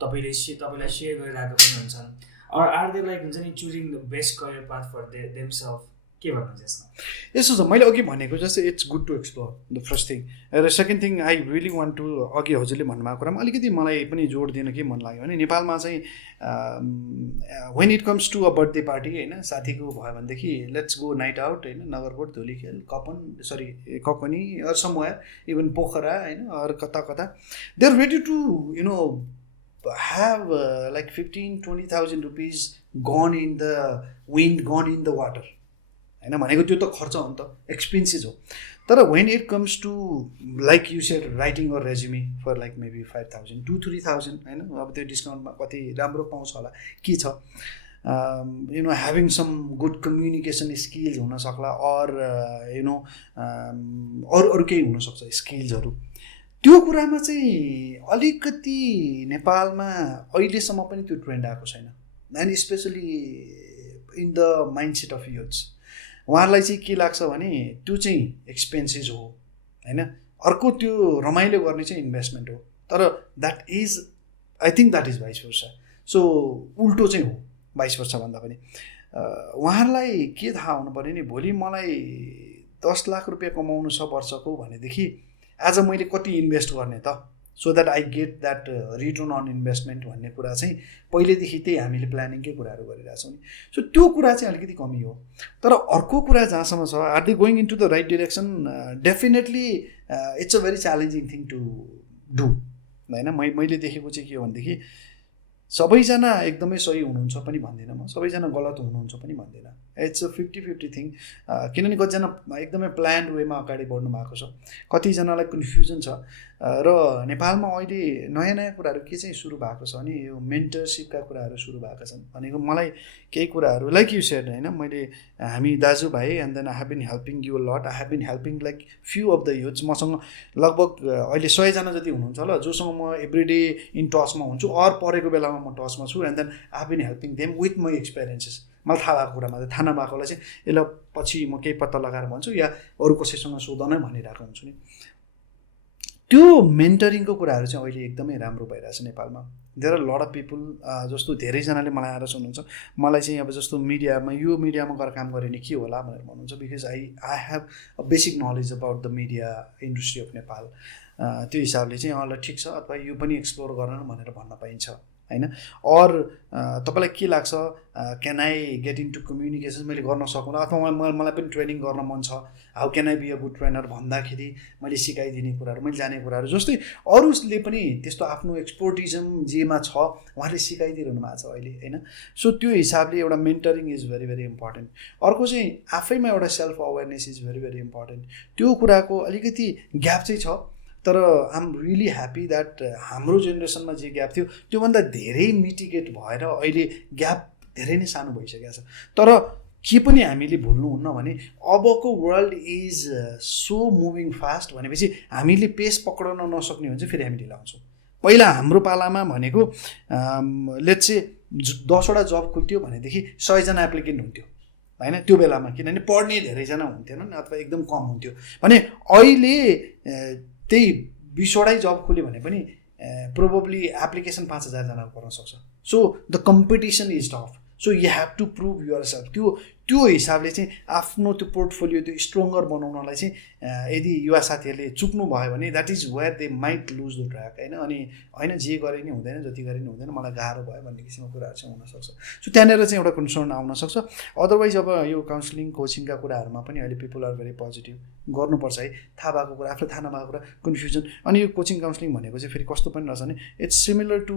तपाईँलाई सेयर गरिरहेको पनि हुन्छन्, अर आर दे लाइक हुन्छ नि choosing the best career path for themself, के भन्नुहुन्छ यसमा? यसो छ, मैले अघि भनेको जस्तै it's good to explore the first thing, र second thing I really want to, अघि हजुरले भन्नुभएको कुरामा अलिकति मलाई पनि जोड दिन के मन लाग्यो भने नेपालमा चाहिँ when it comes to a birthday party होइन, साथीको भयो भनेदेखि लेट्स गो नाइट आउट होइन, नगरकोट, धुलीखेल, कपनी अर समवेयर इभन पोखरा होइन, अर कता कता they are ready to you know have like 15-20,000 rupees gone in the wind, gone in the water होइन, भनेको त्यो त खर्च हो नि त, एक्सपेन्सिज हो। तर when it comes to like you said writing or resume for like maybe 5,000 to 3,000 होइन, अब त्यो डिस्काउन्टमा कति राम्रो पाउँछ होला के छ, you know having some good communication skills हुनसक्ला, अर यु नो अरू केही हुनसक्छ स्किल्सहरू। त्यो कुरामा चाहिँ अलिकति नेपालमा अहिलेसम्म पनि त्यो ट्रेन्ड आएको छैन, and specially in the mindset of youths. उहाँहरूलाई चाहिँ के लाग्छ भने त्यो चाहिँ एक्सपेन्सिभ हो होइन, अर्को त्यो रमाइलो गर्ने चाहिँ इन्भेस्टमेन्ट हो, तर that is I think that is vice versa. So उल्टो चाहिँ हो भाइस वर्सा भन्दा पनि। उहाँहरूलाई के थाहा हुनु पऱ्यो नि, भोलि मलाई 10 लाख रुपियाँ कमाउनु छ वर्षको भनेदेखि आज मैले कति इन्भेस्ट गर्ने त, so that I get that return on investment भन्ने कुरा चाहिँ पहिलेदेखि त्यही हामीले प्लानिङकै कुराहरू गरिरहेछौँ नि। सो त्यो कुरा चाहिँ अलिकति कमी हो। तर अर्को कुरा जहाँसम्म छ, are they going into the right direction, definitely it's a very challenging thing to do होइन। मैले देखेको चाहिँ के हो भनेदेखि सबैजना एकदमै सही हुनुहुन्छ पनि भन्दिनँ म, सबैजना गलत हुनुहुन्छ पनि भन्दिनँ, इट्स अ 50-50 थिङ। किनभने कतिजना एकदमै प्लान्ड वेमा अगाडि बढ्नु भएको छ, कतिजनालाई कन्फ्युजन छ, र नेपालमा अहिले नयाँ नयाँ कुराहरू के चाहिँ सुरु भएको छ भने यो मेन्टरसिपका कुराहरू सुरु भएका छन्। भनेको मलाई केही कुराहरू लाइक यु सेड होइन, मैले हामी दाजुभाइ and then I have been helping you lot, I have been helping like few of the youths. मसँग लगभग अहिले 100 जना जति हुनुहुन्छ होला, जोसँग म एभ्रिडे इन टचमा हुन्छु, अर परेको बेलामा म टचमा छु, and then I have been helping them with my experiences. मलाई थाहा भएको कुरामा चाहिँ थाहा नभएकोलाई चाहिँ यसलाई पछि म केही पत्ता लगाएर भन्छु या अरू कसैसँग सोध नै भनिरहेको हुन्छु नि। त्यो मेन्टरिङको कुराहरू चाहिँ अहिले एकदमै राम्रो भइरहेछ नेपालमा। There are lot of people, जस्तो धेरैजनाले मलाई आएर सोध्नुहुन्छ, मलाई चाहिँ अब जस्तो मिडियामा यो मिडियामा गएर काम गऱ्यो भने के होला भनेर भन्नुहुन्छ, because I have a basic knowledge about the media industry of Nepal. त्यो हिसाबले चाहिँ ल ठिक छ, अथवा यो पनि एक्सप्लोर गर्न भनेर भन्न पाइन्छ होइन। अर तपाईँलाई के लाग्छ, can I get into communication, मैले गर्न सकौँला, अथवा मलाई पनि ट्रेनिङ गर्न मन छ, how can I be a good trainer भन्दाखेरि मैले सिकाइदिने कुराहरू, मैले जाने कुराहरू, जस्तै अरूले पनि त्यस्तो आफ्नो एक्सपर्टिजम जेमा छ उहाँले सिकाइदिइरहनु भएको छ अहिले होइन। सो त्यो हिसाबले एउटा mentoring is very very important. अर्को चाहिँ आफैमा एउटा self awareness is very very important. त्यो कुराको अलिकति ग्याप चाहिँ छ, तर I am really happy that हाम्रो जेनेरेसनमा जे ग्याप थियो त्योभन्दा धेरै मिटिगेट भएर अहिले ग्याप धेरै नै सानो भइसकेको छ। तर के पनि हामीले भुल्नुहुन्न भने अबको world is so moving fast भनेपछि हामीले पेस पक्राउन नसक्ने भने चाहिँ फेरि हामी ढिला हुन्छौँ। पहिला हाम्रो पालामा भनेको लेट्स से 10वटा जब खुल्थ्यो भनेदेखि 100 जना एप्लिकेन्ट हुन्थ्यो होइन त्यो बेलामा, किनभने पढ्ने धेरैजना हुन्थेनन् अथवा एकदम कम हुन्थ्यो भने। अहिले त्यही 20वटै जब खुल्यो भने पनि प्रोबेबली एप्लिकेसन 5000 जना पर्न सक्छ। So the competition is tough, so you have to prove yourself. त्यो हिसाबले चाहिँ आफ्नो त्यो पोर्टफोलियो त्यो स्ट्रङ्गर बनाउनलाई चाहिँ यदि युवा साथीहरूले चुक्नु भयो भने that is where they might lose the track होइन। अनि होइन जे गरे नि हुँदैन, जति गरे नि हुँदैन, मलाई गाह्रो भयो भन्ने किसिमको कुराहरू चाहिँ हुनसक्छ। सो त्यहाँनिर चाहिँ एउटा कन्सर्न आउनसक्छ। अदरवाइज अब यो काउन्सिलिङ कोचिङका कुराहरूमा पनि अहिले पिपल आर भेरी पोजिटिभ, गर्नुपर्छ है। थाहा भएको कुरा, आफूलाई थाहा नभएको कुरा, कन्फ्युजन। अनि यो कोचिङ काउन्सिलिङ भनेको चाहिँ फेरि कस्तो पनि रहेछ भने इट्स सिमिलर टु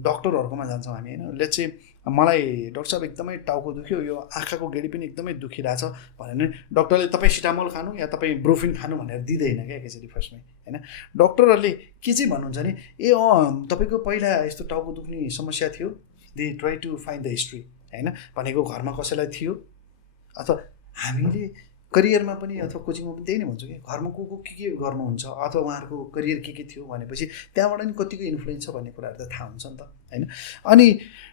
डक्टरहरूकोमा जान्छौँ हामी होइन। लेट्स चाहिँ मलाई डक्टर साहब एकदमै टाउको दुख्यो, यो आँखाको गेडी पनि एकदमै दुखिरहेछ भन्यो भने डक्टरले तपाईँ सिटामोल खानु या तपाईँ ब्रोफिन खानु भनेर दिँदैन क्या एकैचोटि फर्स्टमै होइन। डक्टरहरूले के चाहिँ भन्नुहुन्छ भने तपाईँको पहिला यस्तो टाउको दुख्ने समस्या थियो, they try to find the history होइन, भनेको घरमा कसैलाई थियो अथवा हामीले करियरमा पनि अथवा कोचिङमा पनि त्यही नै भन्छु कि घरमा को के गर्नुहुन्छ अथवा उहाँहरूको करियर के थियो भनेपछि त्यहाँबाट नि कतिको इन्फ्लुएन्स छ भन्ने कुराहरू त थाहा हुन्छ नि त होइन। अनि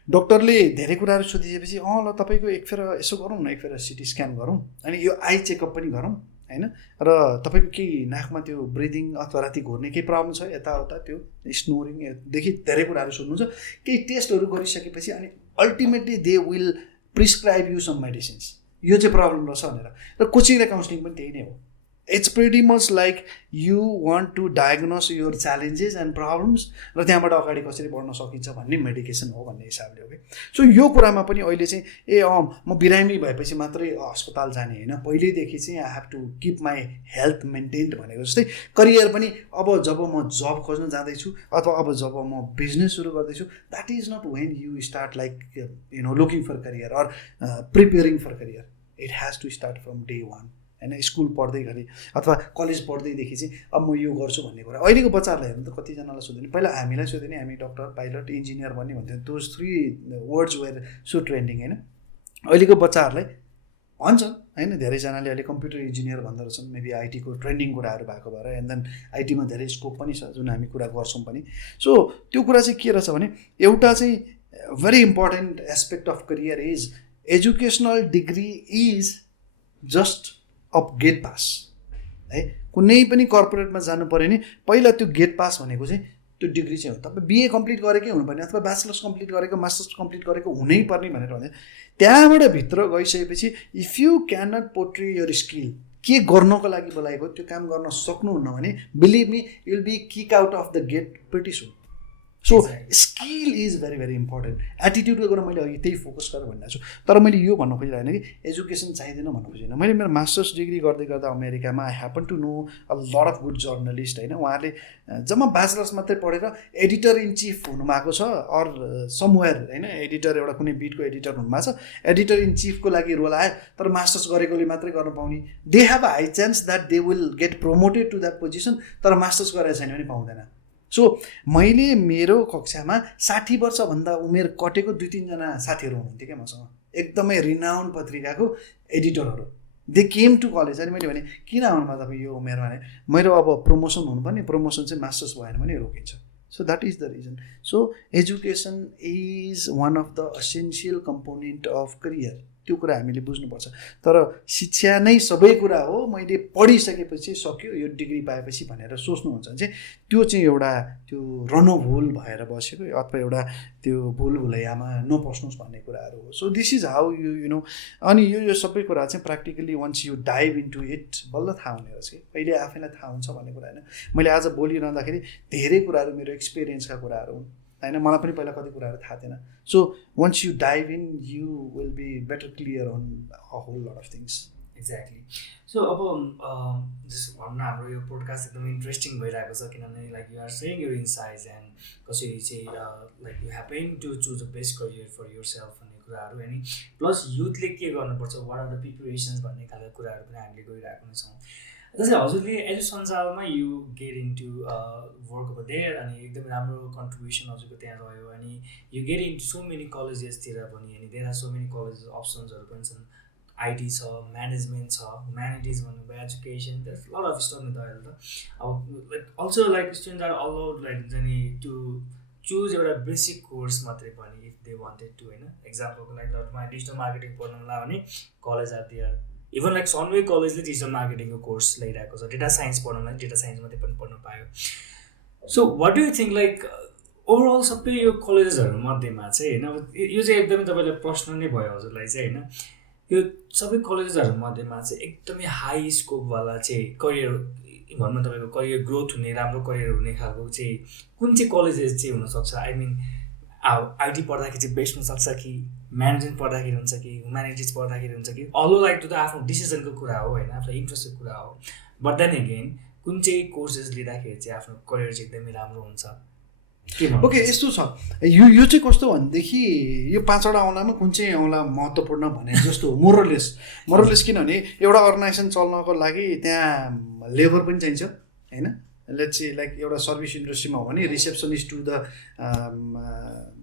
डक्टरले धेरै कुराहरू सोधिदिएपछि ल तपाईँको एकफेर यसो गरौँ न, एकफेर सिटी स्क्यान गरौँ, अनि यो आई चेकअप पनि गरौँ होइन, र तपाईँको केही नाकमा त्यो ब्रिदिङ अथवा राति घुर्ने केही प्रब्लम छ यताउता, त्यो स्नोरिङदेखि धेरै कुराहरू सोध्नुहुन्छ। केही टेस्टहरू गरिसकेपछि अनि ultimately they will prescribe you some medicines, यो चाहिँ प्रब्लम रहेछ भनेर। र कोचिङ र काउन्सिलिङ पनि त्यही नै हो। It's pretty much like you want to diagnose your challenges and problems र त्यहाँबाट अगाडि कसरी बढ्न सकिन्छ भन्ने मेडिकेसन हो भन्ने हिसाबले हो कि। सो यो कुरामा पनि अहिले चाहिँ म बिरामी भएपछि मात्रै अस्पताल जाने होइन, पहिल्यैदेखि चाहिँ I have to keep my health maintained भनेको जस्तै करियर पनि अब जब म जब खोज्न जाँदैछु अथवा अब जब म बिजनेस सुरु गर्दैछु, that is not when you start like looking for career or preparing for career. It has to start from day one होइन। स्कुल पढ्दैखेरि अथवा कलेज पढ्दैदेखि चाहिँ अब म यो गर्छु भन्ने कुरा अहिलेको बच्चाहरूलाई हेर्नु त कतिजनालाई सोध्यो पहिला हामीलाई सोध्यो नि, हामी डक्टर, पाइलट, इन्जिनियर भन्ने भन्थ्यौँ, those 3 words were so trending होइन। अहिलेको बच्चाहरूलाई भन्छन् होइन, धेरैजनाले अहिले कम्प्युटर इन्जिनियर भन्दो रहेछन्, मेबी आइटीको ट्रेन्डिङ कुराहरू भएको भएर, एन्ड देन आइटीमा धेरै स्कोप पनि छ जुन हामी कुरा गर्छौँ पनि। सो त्यो कुरा चाहिँ के रहेछ भने एउटा चाहिँ very important aspect of career is educational degree is just of gate pass है। कुनै पनि कर्पोरेटमा जानु पऱ्यो नि पहिला त्यो गेट पास भनेको चाहिँ त्यो डिग्री चाहिँ हो। तपाईँ बिए कम्प्लिट गरेकै हुनुपर्ने अथवा ब्याचलर्स कम्प्लिट गरेको, मास्टर्स कम्प्लिट गरेको हुनै पर्ने भनेर भन्छ। त्यहाँबाट भित्र गइसकेपछि if you can not portray your skill, के गर्नको लागि बोलाएको त्यो काम गर्न सक्नुहुन्न भने believe me you will be kick out of the gate pretty soon. So skill is very very important. एटिट्युडको कुरा मैले अघि त्यही फोकस गरेर भनिरहेको छु। तर मैले यो भन्न खोजिरहेन कि एजुकेसन चाहिँदैन भन्नु खोजिनँ। मैले मेरो मास्टर्स डिग्री गर्दै गर्दा अमेरिकामा I happen to know a lot of good journalist होइन। उहाँहरूले जम्मा ब्याचलर्स मात्रै पढेर एडिटर इन चिफ हुनुभएको छ अर समवेयर होइन, एडिटर एउटा कुनै बिटको एडिटर हुनुभएको छ, एडिटर इन चिफको लागि रोल आयो तर मास्टर्स गरेकोले मात्रै गर्न पाउने। They have a high chance that they will get promoted to that position, तर मास्टर्स गरेको छैन भने पाउँदैन। सो मैले मेरो कक्षामा 60 वर्षभन्दा उमेर कटेको 2-3 जना साथीहरू हुनुहुन्थ्यो क्या मसँग, एकदमै रिनाउन्ड पत्रिकाको एडिटरहरू। They came to college. अनि मैले भने किन आउनुभयो तपाईँ यो उमेरमा भने मेरो अब प्रमोसन हुनुपर्ने, प्रमोसन चाहिँ मास्टर्स भएन भने रोकिन्छ। So that is the reason. So education is one of the essential component of career. त्यो कुरा हामीले बुझ्नुपर्छ। तर शिक्षा नै सबै कुरा हो, मैले पढिसकेपछि सक्यो यो डिग्री पाएपछि भनेर सोच्नुहुन्छ भने चाहिँ त्यो चाहिँ एउटा त्यो रनभुल भएर बसेको अथवा एउटा त्यो भुलभुलैयामा नपस्नुहोस् भन्ने कुराहरू हो। So this is how you know. अनि यो सबै कुरा चाहिँ practically once you dive into it बल्ल थाहा हुने रहेछ कि कहिले आफैलाई थाहा हुन्छ भन्ने कुरा होइन। मैले आज बोलिरहँदाखेरि धेरै कुराहरू मेरो एक्सपिरियन्सका कुराहरू हुन् होइन, मलाई पनि पहिला कति कुराहरू थाहा थिएन। So once you dive in you will be better clear on a whole lot of things. Exactly. So अब जस्तो भन्न हाम्रो यो पोडकास्ट एकदमै इन्ट्रेस्टिङ भइरहेको छ किनभने like you are sharing your insights and कसरी चाहिँ like you happen to choose the best career for yourself भन्ने कुराहरू अनि प्लस युथले के गर्नुपर्छ, वाट आर द प्रिपरेसन्स भन्ने खालको कुराहरू पनि हामीले गइरहेको नै छौँ। जस्तै हजुरले एज सञ्जालमा you get into work over there अनि एकदमै राम्रो कन्ट्रिब्युसन हजुरको त्यहाँ रह्यो अनि you get into so many कलेजेसतिर पनि अनि there are so many college अप्सन्सहरू पनि छन्। आइटी छ, म्यानेजमेन्ट छ, ह्युम्यानिटिज भन्नुभयो, education, there lot of stuff नि त अहिले त। अब like also like students are allowed like जाने टु चुज एउटा बेसिक कोर्स मात्रै पनि इफ दे वान्टेड टु होइन। एक्जाम्पलको लागि तपाईँ डिजिटल मार्केटिङ पढ्नु लाग्यो भने college are there. Even like Sunway कलेजले डिजिटल मार्केटिङको कोर्स ल्याइरहेको छ। डेटा साइन्स पढ्नुलाई डेटा साइन्स मात्रै पनि पढ्नु पायो। So what do you think like overall सबै यो कलेजेसहरू मध्येमा चाहिँ होइन अब यो चाहिँ एकदमै तपाईँलाई प्रश्न नै भयो हजुरलाई चाहिँ होइन, यो सबै कलेजहरूमध्येमा चाहिँ एकदमै हाई स्कोपवाला चाहिँ करियर भनौँ न तपाईँको करियर ग्रोथ हुने राम्रो करियर हुने खालको चाहिँ कुन चाहिँ कलेजेस चाहिँ हुनसक्छ? आई मिन आइटी पढ्दाखेरि चाहिँ बेस्ट हुनसक्छ कि म्यानेजमेन्ट पढ्दाखेरि हुन्छ कि ह्युम्यानिटिज पढ्दाखेरि हुन्छ कि अलो लाइक टु त आफ्नो डिसिजनको कुरा हो होइन, आफ्नो इन्ट्रेस्टको कुरा हो। बट देन अगेन कुन चाहिँ कोर्सेस लिँदाखेरि चाहिँ आफ्नो करियर चाहिँ एकदमै राम्रो हुन्छ? ओके, यस्तो छ यो चाहिँ कस्तो भनेदेखि यो 5वटा औँलामा कुन चाहिँ औँला महत्त्वपूर्ण भने जस्तो मोरलेस किनभने एउटा अर्गनाइजेसन चल्नको लागि त्यहाँ लेबर पनि चाहिन्छ होइन। लेट्स से लाइक एउटा सर्भिस इन्डस्ट्रीमा हो भने रिसेप्सनिस्ट टु द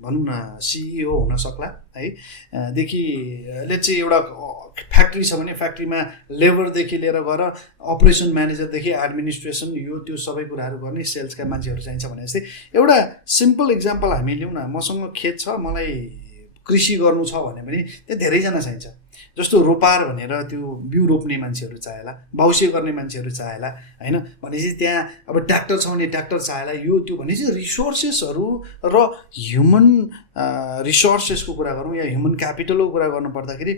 भनौँ न सिइओ हुन सक्ला है, देखि लेट्स से एउटा फ्याक्ट्री छ भने फ्याक्ट्रीमा लेबरदेखि लिएर गएर अपरेसन म्यानेजरदेखि एडमिनिस्ट्रेसन यो त्यो सबै कुराहरू गर्ने सेल्सका मान्छेहरू चाहिन्छ भने जस्तै एउटा सिम्पल इक्जाम्पल हामी लिउँ न। मसँग खेत छ, मलाई कृषि गर्नु छ भने पनि त्यहाँ धेरैजना चाहिन्छ। जस्तो रोपार भनेर त्यो बिउ रोप्ने मान्छेहरू चाहिएला, बाउसे गर्ने मान्छेहरू चाहिएला होइन। भनेपछि त्यहाँ अब ट्र्याक्टर छ भने ट्र्याक्टर चाहिएला, यो त्यो भनेपछि रिसोर्सेसहरू र ह्युमन रिसोर्सेसको कुरा गरौँ या ह्युमन क्यापिटलको कुरा गर्नु पर्दाखेरि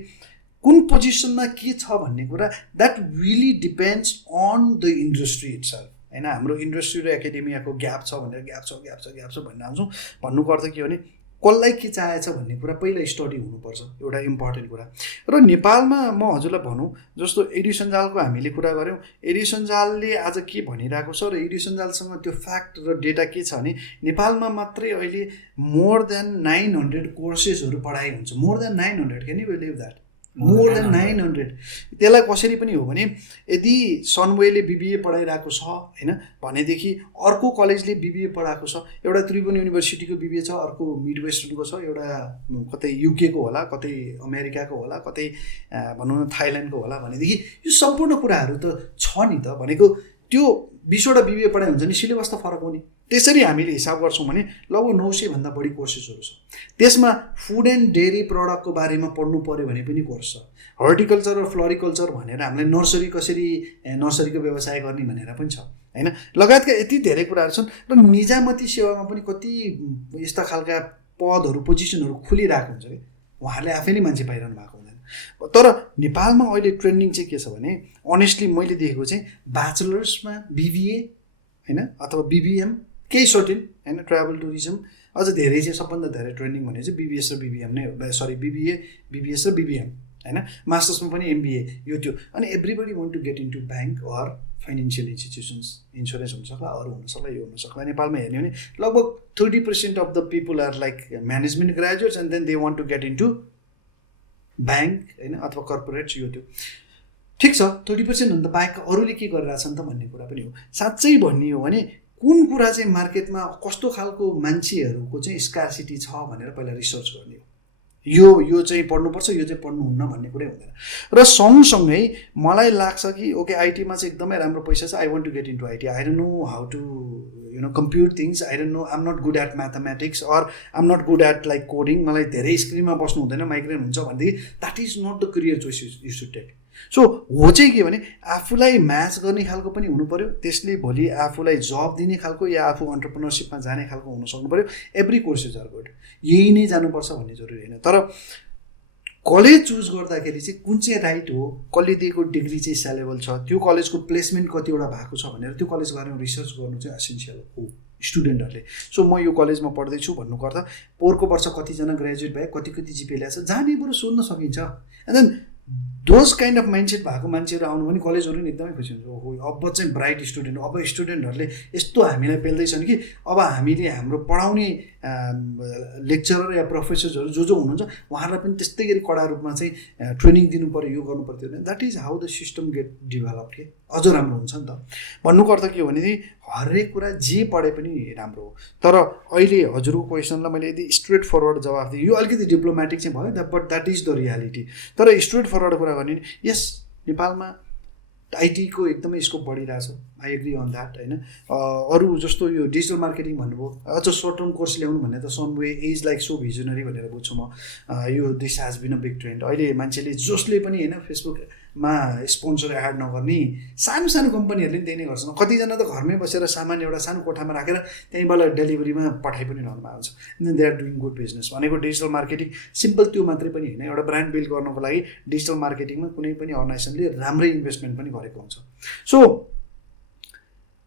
कुन पोजिसनमा के छ भन्ने कुरा that really depends on the industry itself होइन। हाम्रो इन्डस्ट्री र एकाडेमियाको ग्याप छ भनेर ग्याप छ भन्न आउँछौँ। भन्नुको अर्थ के हो भने कसलाई के चाहेछ भन्ने कुरा पहिला स्टडी हुनुपर्छ, एउटा इम्पोर्टेन्ट कुरा। र नेपालमा म हजुरलाई भनौँ जस्तो एडी सञ्जालको हामीले कुरा गऱ्यौँ, एडी सञ्जालले आज के भनिरहेको छ र एडी सञ्जालसँग त्यो फ्याक्ट र डेटा के छ भने नेपालमा मात्रै अहिले मोर देन 900 कोर्सेसहरू पढाइ हुन्छ। More than 900, can you believe that? More than 900। त्यसलाई कसरी पनि हो भने यदि सनवेले बिबिए पढाइरहेको छ होइन भनेदेखि अर्को कलेजले बिबिए पढाएको छ, एउटा त्रिभुवन युनिभर्सिटीको बिबिए छ, अर्को मिड वेस्टर्नको छ, एउटा कतै युकेको होला, कतै अमेरिकाको होला, कतै भनौँ न थाइल्यान्डको होला भनेदेखि यो सम्पूर्ण कुराहरू त छ नि त। भनेको त्यो 20वटा बिबिए पढाइ हुन्छ नि, सिलेबस त फरक हो नि। त्यसरी हामीले हिसाब गर्छौँ भने लगभग 900 भन्दा बढी कोर्सेसहरू छ। त्यसमा फुड एन्ड डेरी प्रडक्टको बारेमा पढ्नु पऱ्यो भने पनि कोर्स छ। हर्टिकल्चर र फ्लोरिकल्चर भनेर हामीले नर्सरी कसरी नर्सरीको व्यवसाय गर्ने भनेर पनि छ होइन। लगायतका यति धेरै कुराहरू छन्। र निजामती सेवामा पनि कति यस्ता खालका पदहरू पोजिसनहरू खुलिरहेको हुन्छ कि उहाँहरूले आफै नै मान्छे पाइरहनु भएको हुँदैन। तर नेपालमा अहिले ट्रेन्डिङ चाहिँ के छ भने अनेस्टली मैले देखेको चाहिँ ब्याचलर्समा बिबिए होइन अथवा बिबिएम केही सर्टिन होइन, ट्राभल टुरिज्म अझ धेरै चाहिँ सबभन्दा धेरै ट्रेन्डिङ भने चाहिँ बिबिएस र बिबिएम नै हो। सरी बिबिए, बिबिएस र बिबिएम होइन। मास्टर्समा पनि एमबिए यो त्यो। अनि everybody want to get into bank or financial institutions, insurance हुनसक्ला, अरू हुनसक्ला, यो हुनसक्ला। नेपालमा हेर्ने भने लगभग 30% of the people are like management graduates and then they want to get into bank होइन अथवा कर्पोरेट्स यो त्यो। ठिक छ, 30% भन्दा बाहेक अरूले के गरिरहेछन् त भन्ने कुरा पनि हो। साँच्चै भन्ने हो भने कुन कुरा चाहिँ मार्केटमा कस्तो खालको मान्छेहरूको चाहिँ स्कार्सिटी छ भनेर पहिला रिसर्च गर्ने हो। यो चाहिँ पढ्नुपर्छ, यो चाहिँ पढ्नुहुन्न भन्ने कुरै हुँदैन। र सँगसँगै मलाई लाग्छ कि ओके आइटीमा चाहिँ एकदमै राम्रो पैसा छ, I want to get into IT, I don't know how to compute things, I don't know, I am not good at mathematics or I am not good at like coding, मलाई धेरै स्क्रिनमा बस्नु हुँदैन, माइग्रेन हुन्छ भनेदेखि that is not the career choice you should take. So हो चाहिँ के भने आफूलाई म्याच गर्ने खालको पनि हुनु पऱ्यो, त्यसले भोलि आफूलाई जब दिने खालको या आफू अन्टरप्रेनरसिपमा जाने खालको हुन सक्नु पऱ्यो। एभ्री कोर्सेस आर गुड, यही नै जानुपर्छ भन्ने जरुरी होइन। तर कलेज चुज गर्दाखेरि चाहिँ कुन चाहिँ राइट हो, कसले दिएको डिग्री चाहिँ स्यालेबल छ, त्यो कलेजको प्लेसमेन्ट कतिवटा भएको छ भनेर त्यो कलेज बारेमा रिसर्च गर्नु चाहिँ एसेन्सियल हो स्टुडेन्टहरूले। सो म यो कलेजमा पढ्दैछु भन्नुको अर्थ पोहोरको वर्ष कतिजना ग्रेजुएट भए, कति जिपे ल्याएको छ, जाने बरु सोध्न सकिन्छ। And then those kind of mindset भएको मान्छेहरू आउनु भने कलेजहरू पनि एकदमै खुसी हुन्छ। ओहो अब चाहिँ ब्राइट स्टुडेन्ट, अब स्टुडेन्टहरूले यस्तो हामीलाई पेल्दैछन् कि अब हामीले हाम्रो पढाउने लेक्चरर या प्रोफेसर्सहरू जो हुनुहुन्छ उहाँहरूलाई पनि त्यस्तै गरी कडा रूपमा चाहिँ ट्रेनिङ दिनु पऱ्यो, यो गर्नु पर्थ्यो भने that is how the system get develop के अझ राम्रो हुन्छ नि त। भन्नुको अर्थ के हो भनेदेखि हरेक कुरा जे पढे पनि राम्रो हो। तर अहिले हजुरको क्वेसनलाई मैले यदि स्ट्रेट फरवर्ड जवाफ दिएँ, यो अलिकति डिप्लोमेटिक चाहिँ भयो but that is the reality. तर स्ट्रेट फरवर्ड कुरा गर्ने यस नेपालमा आइटीको एकदमै स्कोप बढिरहेछ, आई एग्री अन द्याट होइन। अरू जस्तो यो डिजिटल मार्केटिङ भन्नुभयो, अझ सर्ट टर्म कोर्स ल्याउनु भन्ने त Sunway is like so visionary भनेर बुझ्छु म। यो this has been a big trend. अहिले मान्छेले जसले पनि होइन फेसबुक मा स्पोन्सर एड नगर्ने सानो सानो कम्पनीहरूले पनि त्यही नै गर्छन्। कतिजना त घरमै बसेर सामान एउटा सानो कोठामा राखेर त्यहीँबाट डेलिभरीमा पठाइ पनि रहनु भएको छ। They are doing good business. भनेको डिजिटल मार्केटिङ सिम्पल त्यो मात्रै पनि होइन, एउटा ब्रान्ड बिल्ड गर्नको लागि डिजिटल मार्केटिङमा कुनै पनि अर्गनाइजेसनले राम्रै इन्भेस्टमेन्ट पनि गरेको हुन्छ। सो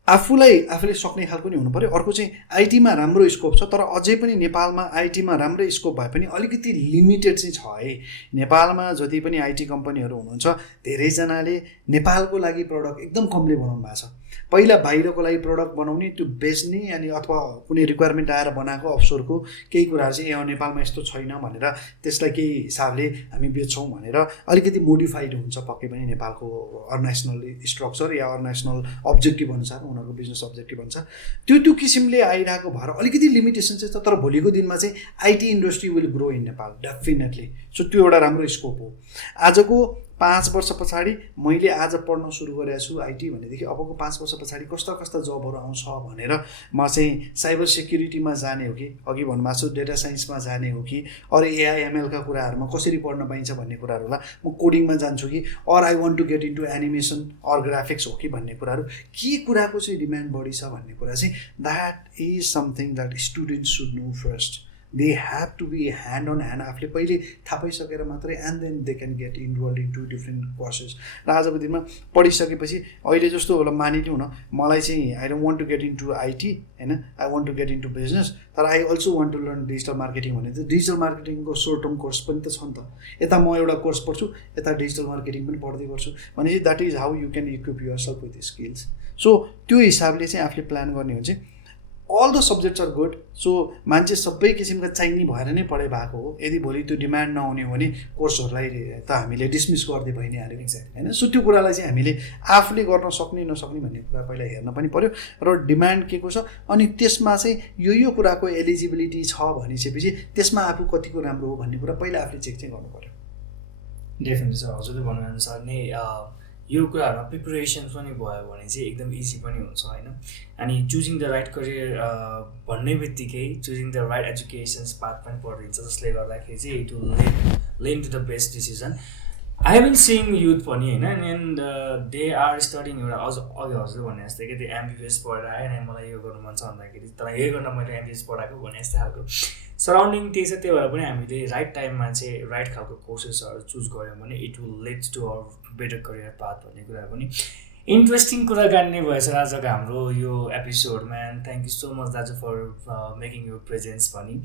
आफूले सक्ने खालको नि हुनु पऱ्यो। अर्को चाहिँ आइटीमा राम्रो स्कोप छ, तर अझै पनि नेपालमा आइटीमा राम्रै स्कोप भए पनि अलिकति लिमिटेड चाहिँ छ है। नेपालमा जति पनि आइटी कम्पनीहरू हुनुहुन्छ धेरैजनाले नेपालको लागि प्रडक्ट एकदम कमले बनाउनु भएको छ। पहिला बाहिरको लागि प्रडक्ट बनाउने, त्यो बेच्ने, अनि अथवा कुनै रिक्वायरमेन्ट आएर बनाएको अफसरको केही कुराहरू चाहिँ यहाँ नेपालमा यस्तो छैन भनेर त्यसलाई केही हिसाबले हामी बेच्छौँ भनेर अलिकति मोडिफाइड हुन्छ पक्कै पनि नेपालको अर्गनाइजेसनल स्ट्रक्चर या अर्गनाइजेसनल अब्जेक्टिभ अनुसार उनीहरूको बिजनेस अब्जेक्टिभ अनुसार त्यो किसिमले आइरहेको भएर अलिकति लिमिटेसन चाहिँ छ। तर भोलिको दिनमा चाहिँ IT industry will grow in Nepal definitely. So त्यो एउटा राम्रो स्कोप हो। आजको 5 वर्ष पछाडि मैले आज पढ्न सुरु गरेको छु आइटी भनेदेखि अबको 5 वर्ष पछाडि कस्ता कस्ता जबहरू आउँछ भनेर म चाहिँ साइबर सेक्युरिटीमा जाने हो कि, अघि भन्नुभएको छु डेटा साइन्समा जाने हो कि, अरू एआई एमएलका कुराहरूमा कसरी पढ्न पाइन्छ भन्ने कुराहरू होला, म कोडिङमा जान्छु कि, or I want to get into animation or graphics हो कि भन्ने कुराहरू, के कुराको चाहिँ डिमान्ड बढी छ भन्ने कुरा चाहिँ that is something that students should know first. They have to be hand on hand, आफूले पहिले थाहा पाइसकेर मात्रै, and then they can get involve into different courses. र आजको दिनमा पढिसकेपछि अहिले जस्तो होला मानिलिउँ न, मलाई चाहिँ I don't want to get into IT होइन, I want to get into business, तर I also want to learn digital marketing भने चाहिँ डिजिटल मार्केटिङको सर्ट टर्म कोर्स पनि त छ नि त। यता म एउटा कोर्स पढ्छु, यता डिजिटल मार्केटिङ पनि पढ्दै गर्छु भनेपछि that is how you can equip yourself with skills. So त्यो हिसाबले चाहिँ आफूले प्लान गर्ने हो चाहिँ all the subjects are good. So मान्छे सबै किसिमका चाहिने भएर नै पढाइ भएको हो। यदि भोलि त्यो डिमान्ड नहुने हो भने कोर्सहरूलाई त हामीले डिसमिस गर्दै भइ नै हाल्यो होइन। सो त्यो कुरालाई चाहिँ हामीले आफूले गर्न सक्ने नसक्ने भन्ने कुरा पहिला हेर्न पनि पऱ्यो र डिमान्ड के को छ, अनि त्यसमा चाहिँ यो कुराको एलिजिबिलिटी छ भनेपछि त्यसमा आफू कतिको राम्रो हो भन्ने कुरा पहिला आफूले चेक चाहिँ गर्नु पऱ्यो। डेफिनेटली सर, हजुरले भन्नुअनुसार नै यो कुराहरूमा प्रिपरेसन पनि भयो भने चाहिँ एकदम इजी पनि हुन्छ होइन। अनि चुजिङ द राइट करियर भन्ने बित्तिकै choosing the right educations path पनि परिदिन्छ, जसले गर्दाखेरि चाहिँ it will lead to the best decision. I have been seeing youth पनि होइन, एन्ड दे आर स्टडिङ एउटा अघि हजुरले भने जस्तै कि त्यो एमबिबिएस पढेर आएन मलाई यो गर्नु मन छ भन्दाखेरि तर यही गर्न मैले एमबिबिएस पढाएको भने जस्तै खालको सराउन्डिङ त्यही छ। त्यही भएर पनि हामीले राइट टाइममा चाहिँ राइट खालको कोर्सेसहरू चुज गऱ्यौँ भने it will lead to our better career path भन्ने कुरा पनि इन्ट्रेस्टिङ कुराकानी नै भएछ आजको हाम्रो यो एपिसोडमा। And thank you so much दाजु फर मेकिङ युर प्रेजेन्स पनि।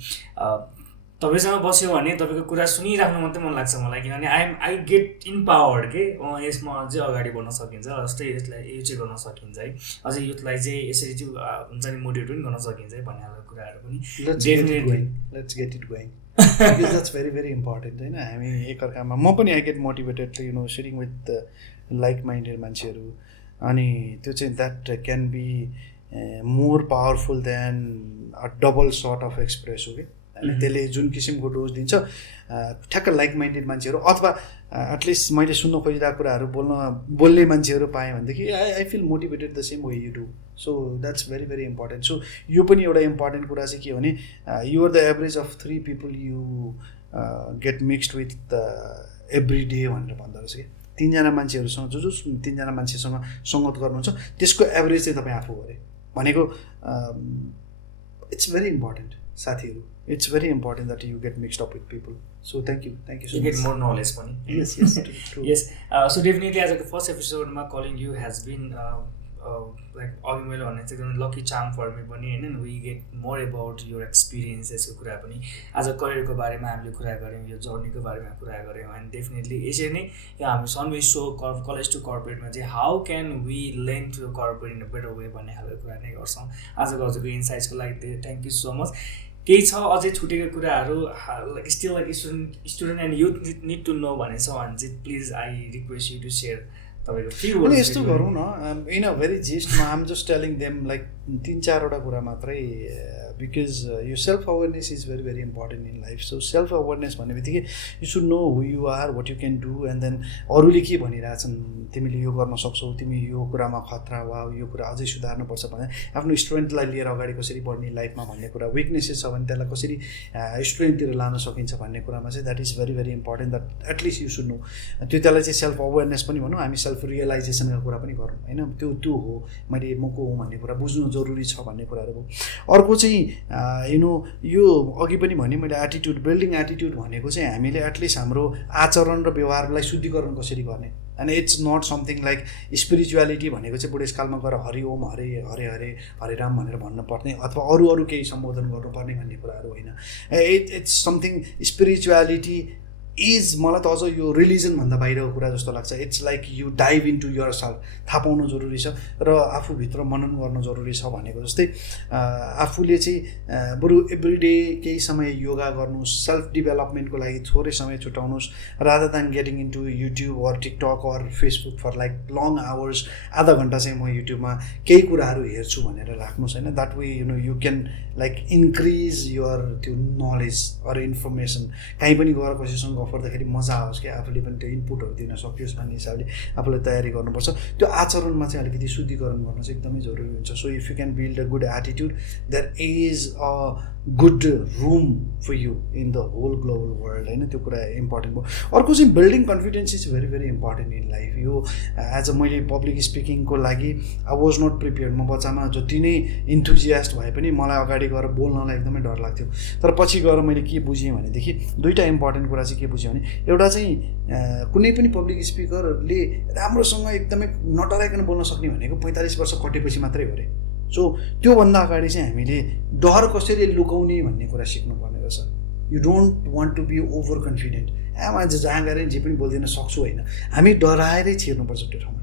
तपाईँसँग बस्यो भने तपाईँको कुरा सुनिराख्नु मात्रै मन लाग्छ मलाई, किनभने आई गेट इम्पावर्ड के यसमा अझै अगाडि बढ्न सकिन्छ, जस्तै यसलाई यो चाहिँ गर्न सकिन्छ है, अझै युथलाई चाहिँ यसरी चाहिँ हुन्छ नि मोटिभेट पनि गर्न सकिन्छ है भन्ने खालको कुराहरू पनि let's get it going because that's very very important होइन। हामी एकअर्कामा म पनि I get motivated you know sitting with like minded मान्छेहरू, अनि त्यो चाहिँ that can be more powerful than a double shot of espresso हो कि। त्यसले जुन किसिमको डोज दिन्छ ठ्याक्क लाइक माइन्डेड मान्छेहरू अथवा एटलिस्ट मैले सुन्न खोजिरहेको कुराहरू बोल्ने मान्छेहरू पाएँ भनेदेखि I feel motivated the same way you do. So that's very very important. So यो पनि एउटा इम्पोर्टेन्ट कुरा चाहिँ के भने you are the average of 3 people you get mixed with every day भनेर भन्दो रहेछ कि। 3 जना मान्छेहरूसँग जो 3 जना मान्छेसँग सङ्गत गर्नुहुन्छ त्यसको एभरेज चाहिँ तपाईँ आफू गरे भनेको इट्स भेरी इम्पोर्टेन्ट साथीहरू। It's very important that you get mixed up with people. So thank you so much. You get more knowledge पनि. Yes, true. Yes. So definitely as a first episode ma calling you has been like अघि मैले भने चाहिँ एकदमै lucky charm for me पनि होइन। We get more about your experience, यसको कुरा पनि आज करियरको बारेमा हामीले कुरा गऱ्यौँ, यो जर्नीको बारेमा कुरा गऱ्यौँ। एन्ड डेफिनेटली यसरी नै यो हामी सनवे सो कलेज टु कर्पोरेटमा चाहिँ how can we learn to corporate in a better way भन्ने खालको कुरा नै गर्छौँ। आजको हजुरको इन्साइट्सको लागि थ्याङ्क यू सो मच। केही छ अझै छुटेको कुराहरू like still like student and youth need to know भनेको छ भने चाहिँ please I request you to share तपाईँको फ्यु वर्ड्स। यस्तो गरौँ न इन अ भेरी जिस्टमा um just telling them like 3-4 वटा कुरा मात्रै because your self-awareness is very very important in life. So self-awareness भन्ने बित्तिकै you should know who you are, what you can do, and then अरूले के भनिरहेछन्, तिमीले यो गर्न सक्छौ, तिमी यो कुरामा खतरा वा यो कुरा अझै सुधार्नुपर्छ भने आफ्नो स्ट्रेन्थलाई लिएर अगाडि कसरी बढ्ने लाइफमा भन्ने कुरा, विकनेसेस छ भने त्यसलाई कसरी स्ट्रेन्थतिर लान सकिन्छ भन्ने कुरामा चाहिँ that is very very important, that at least you should no. त्यो त्यसलाई चाहिँ सेल्फ अवेरनेस पनि भनौँ, हामी सेल्फ रियलाइजेसनका कुरा पनि गरौँ होइन, त्यो हो मैले म को हुँ भन्ने कुरा बुझ्नु जरुरी छ भन्ने कुराहरू हो। अर्को चाहिँ यो अघि पनि भने मैले एटिट्युड, बिल्डिङ एटिट्युड भनेको चाहिँ हामीले एटलिस्ट हाम्रो आचरण र व्यवहारलाई शुद्धिकरण कसरी गर्ने, and it's not something like spirituality भनेको चाहिँ बुढेसकालमा गएर हरि ओम हरे हरे हरे हरे राम भनेर भन्नुपर्ने अथवा अरू केही सम्बोधन गर्नुपर्ने भन्ने कुराहरू होइन। इट्स समथिङ स्पिरिचुअलिटी इज, मलाई त अझ यो रिलिजनभन्दा बाहिरको कुरा जस्तो लाग्छ। It's like you dive into yourself, थाहा पाउनु जरुरी छ र आफूभित्र मनन गर्न जरुरी छ भनेको जस्तै आफूले चाहिँ बरु एभ्रिडे केही समय योगा गर्नुहोस्, सेल्फ डेभलपमेन्टको लागि थोरै समय छुटाउनुहोस्, rather than getting into YouTube or TikTok or Facebook for like long hours. आधा घन्टा चाहिँ म युट्युबमा केही कुराहरू हेर्छु भनेर राख्नुहोस् होइन, that way you can like increase your त्यो नलेज अर इन्फर्मेसन। कहीँ पनि गएर कसैसँग गफ गर्दाखेरि मजा आओस् कि आफूले पनि त्यो इनपुटहरू दिन सकियोस् भन्ने हिसाबले आफूलाई तयारी गर्नुपर्छ। त्यो आचरणमा चाहिँ अलिकति शुद्धिकरण गर्न चाहिँ एकदमै जरुरी हुन्छ। So if you can build a good attitude, there is a good room for you in the whole global world होइन, त्यो कुरा इम्पोर्टेन्ट भयो। अर्को चाहिँ building confidence is very very important in life. यो एज अ मैले public स्पिकिङको लागि आई वाज नट प्रिपेयर्ड। म बच्चामा जति नै इन्थुजियास्ट भए पनि मलाई अगाडि गएर बोल्नलाई एकदमै डर लाग्थ्यो, तर पछि गएर मैले के बुझेँ भनेदेखि दुईवटा इम्पोर्टेन्ट कुरा चाहिँ के बुझेँ भने, एउटा चाहिँ कुनै पनि पब्लिक स्पिकरले राम्रोसँग एकदमै नडराइकन बोल्न सक्ने भनेको 45 वर्ष कटेपछि मात्रै हो अरे। सो त्योभन्दा अगाडि चाहिँ हामीले डर कसरी लुकाउने भन्ने कुरा सिक्नुपर्ने रहेछ। You don't want to be over confident, मान्छे जहाँ गएर जे पनि बोल्दिन सक्छु होइन, हामी डराएरै छिर्नुपर्छ त्यो ठाउँमा।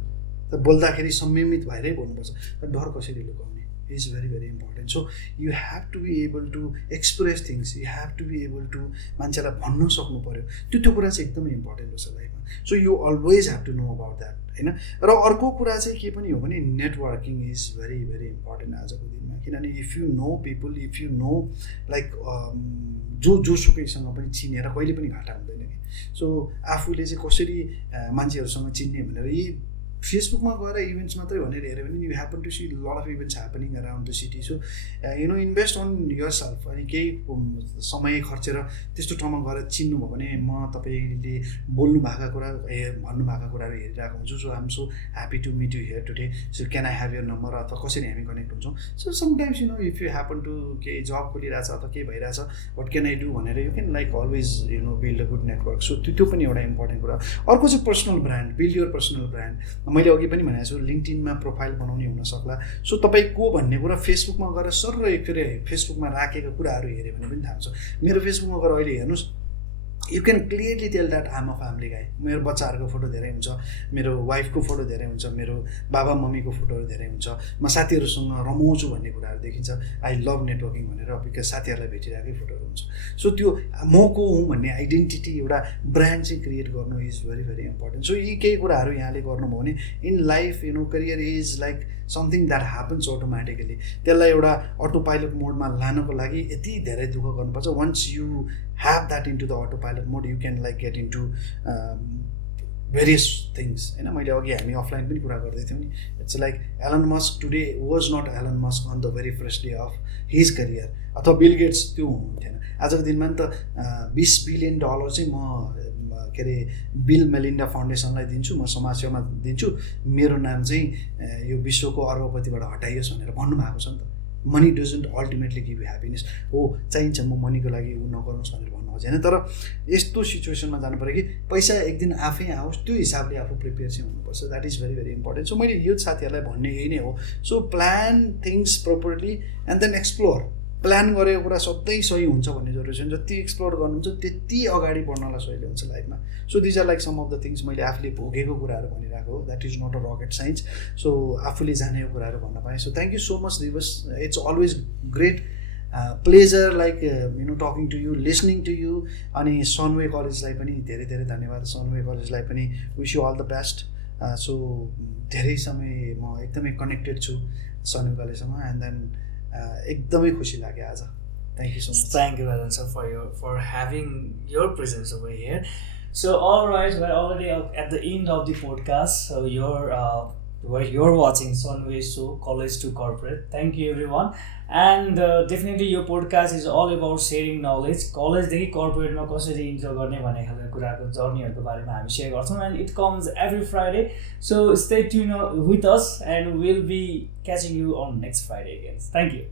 त बोल्दाखेरि संयमित भएरै बोल्नुपर्छ, तर डर कसरी लुकाउने is very very important. So you have to be able to express things, you have to be able to मान्छेलाई भन्न सक्नु पऱ्यो, त्यो कुरा चाहिँ एकदमै इम्पोर्टेन्ट रहेछ लाइफमा। So you always have to know about that होइन। र अर्को कुरा चाहिँ के पनि हो भने networking is very very important आजको दिनमा, किनभने if you know people, if you know like जोसुकैसँग पनि चिनेर कहिले पनि घाटा हुँदैन कि। सो आफूले चाहिँ कसरी मान्छेहरूसँग चिन्ने भनेर यी फेसबुकमा गएर इभेन्ट्स मात्रै भनेर हेऱ्यो भने you happen to see lot of events happening around the city. So invest on yourself. अनि केही समय खर्चेर त्यस्तो ठाउँमा गएर चिन्नुभयो भने म तपाईँले बोल्नु भएका कुरा भन्नुभएका कुराहरू हेरिरहेको हुन्छु। So I am so happy to meet you here today, so can I have your number, अथवा कसरी हामी कनेक्ट हुन्छौँ। So sometimes if you happen to केही जब खोलिरहेछ अथवा केही भइरहेछ, वाट क्यान आई डु भनेर you can like always build a good network. So त्यो पनि एउटा इम्पोर्टेन्ट कुरा। अर्को चाहिँ personal brand, build your personal brand. मैले अघि पनि भनेको छु लिङ्क्डइनमा प्रोफाइल बनाउने हुन सक्ला। सो तपाईँ को भन्ने कुरा फेसबुकमा गएर सर एकचोटि फेसबुकमा राखेका कुराहरू हेऱ्यो भने पनि थाहा हुन्छ। मेरो फेसबुकमा गएर अहिले हेर्नुहोस्, you can clearly tell that I am a family guy. मेरो बच्चाहरूको फोटो धेरै हुन्छ, मेरो वाइफको फोटो धेरै हुन्छ, मेरो बाबा मम्मीको फोटोहरू धेरै हुन्छ, म साथीहरूसँग रमाउँछु भन्ने कुराहरू देखिन्छ। आई लभ नेटवर्किङ भनेर, बिकज साथीहरूलाई भेटिरहेकै फोटोहरू हुन्छ। सो त्यो म को हुँ भन्ने आइडेन्टिटी, एउटा ब्रान्ड चाहिँ क्रिएट गर्नु is very very important. So यी केही कुराहरू यहाँले गर्नुभयो भने in life career is like something that happens automatically. त्यसलाई एउटा अटो पाइलट मोडमा लानको लागि यति धेरै दुःख गर्नुपर्छ। Once you have that into the autopilot mode, you can like get into various things होइन। मैले अघि हामी अफलाइन पनि कुरा गर्दै थियौँ नि, it's like Elon Musk today was not Elon Musk on the very first day of his career, अथवा बिल गेट्स त्यो हुनुहुन्थेन। आजको दिनमा नि त $20 बिलियन चाहिँ म के अरे बिल मेलिन्डा फाउन्डेसनलाई दिन्छु, म समाजसेवामा दिन्छु, मेरो नाम चाहिँ यो विश्वको अर्बपतिबाट हटाइयोस् भनेर भन्नुभएको छ नि त। Money doesn't ultimately give you happiness. हो चाहिन्छ, म मनीको लागि ऊ नगर्नुहोस् भनेर भन्नु खोजेन, तर यस्तो सिचुएसनमा जानु पऱ्यो कि पैसा एक दिन आफै आओस्, त्यो हिसाबले आफू प्रिपेयर चाहिँ हुनुपर्छ। That is very very important. So मैले यो साथीहरूलाई भन्ने यही नै हो। So plan things properly and then explore. Plan गरेको कुरा सधैँ सही हुन्छ भन्ने जरुरी छैन। जति एक्सप्लोर गर्नुहुन्छ त्यति अगाडि बढ्नलाई सजिलो हुन्छ लाइफमा। So these are like some of the things मैले आफूले भोगेको कुराहरू भनिरहेको हो। That is not a rocket science. So आफूले जानेको कुराहरू भन्न पाएँ। So thank you so much Diwas. It's always great pleasure like talking to you, listening to you. अनि सनवे कलेजलाई पनि धेरै धेरै धन्यवाद। सनवे कलेजलाई पनि wish you all the best. So धेरै समय म एकदमै कनेक्टेड छु सनवे कलेजसँग। एन्ड देन एकदमै खुसी लाग्यो आज. Thank you so much. Thank you, Rajan sir, for having your presence over here. So, all right, we're already at the end of the podcast. So, you're watching Sunway show, College to Corporate. Thank you, everyone. And definitely, your podcast is all about sharing knowledge. कलेजदेखि कर्पोरेटमा कसरी enjoy गर्ने भन्ने खालको कुराको जर्नीहरूको बारेमा हामी share गर्छौँ. And it comes every Friday. So, stay tuned with us, and we'll be catching you on next Friday again. Thank you.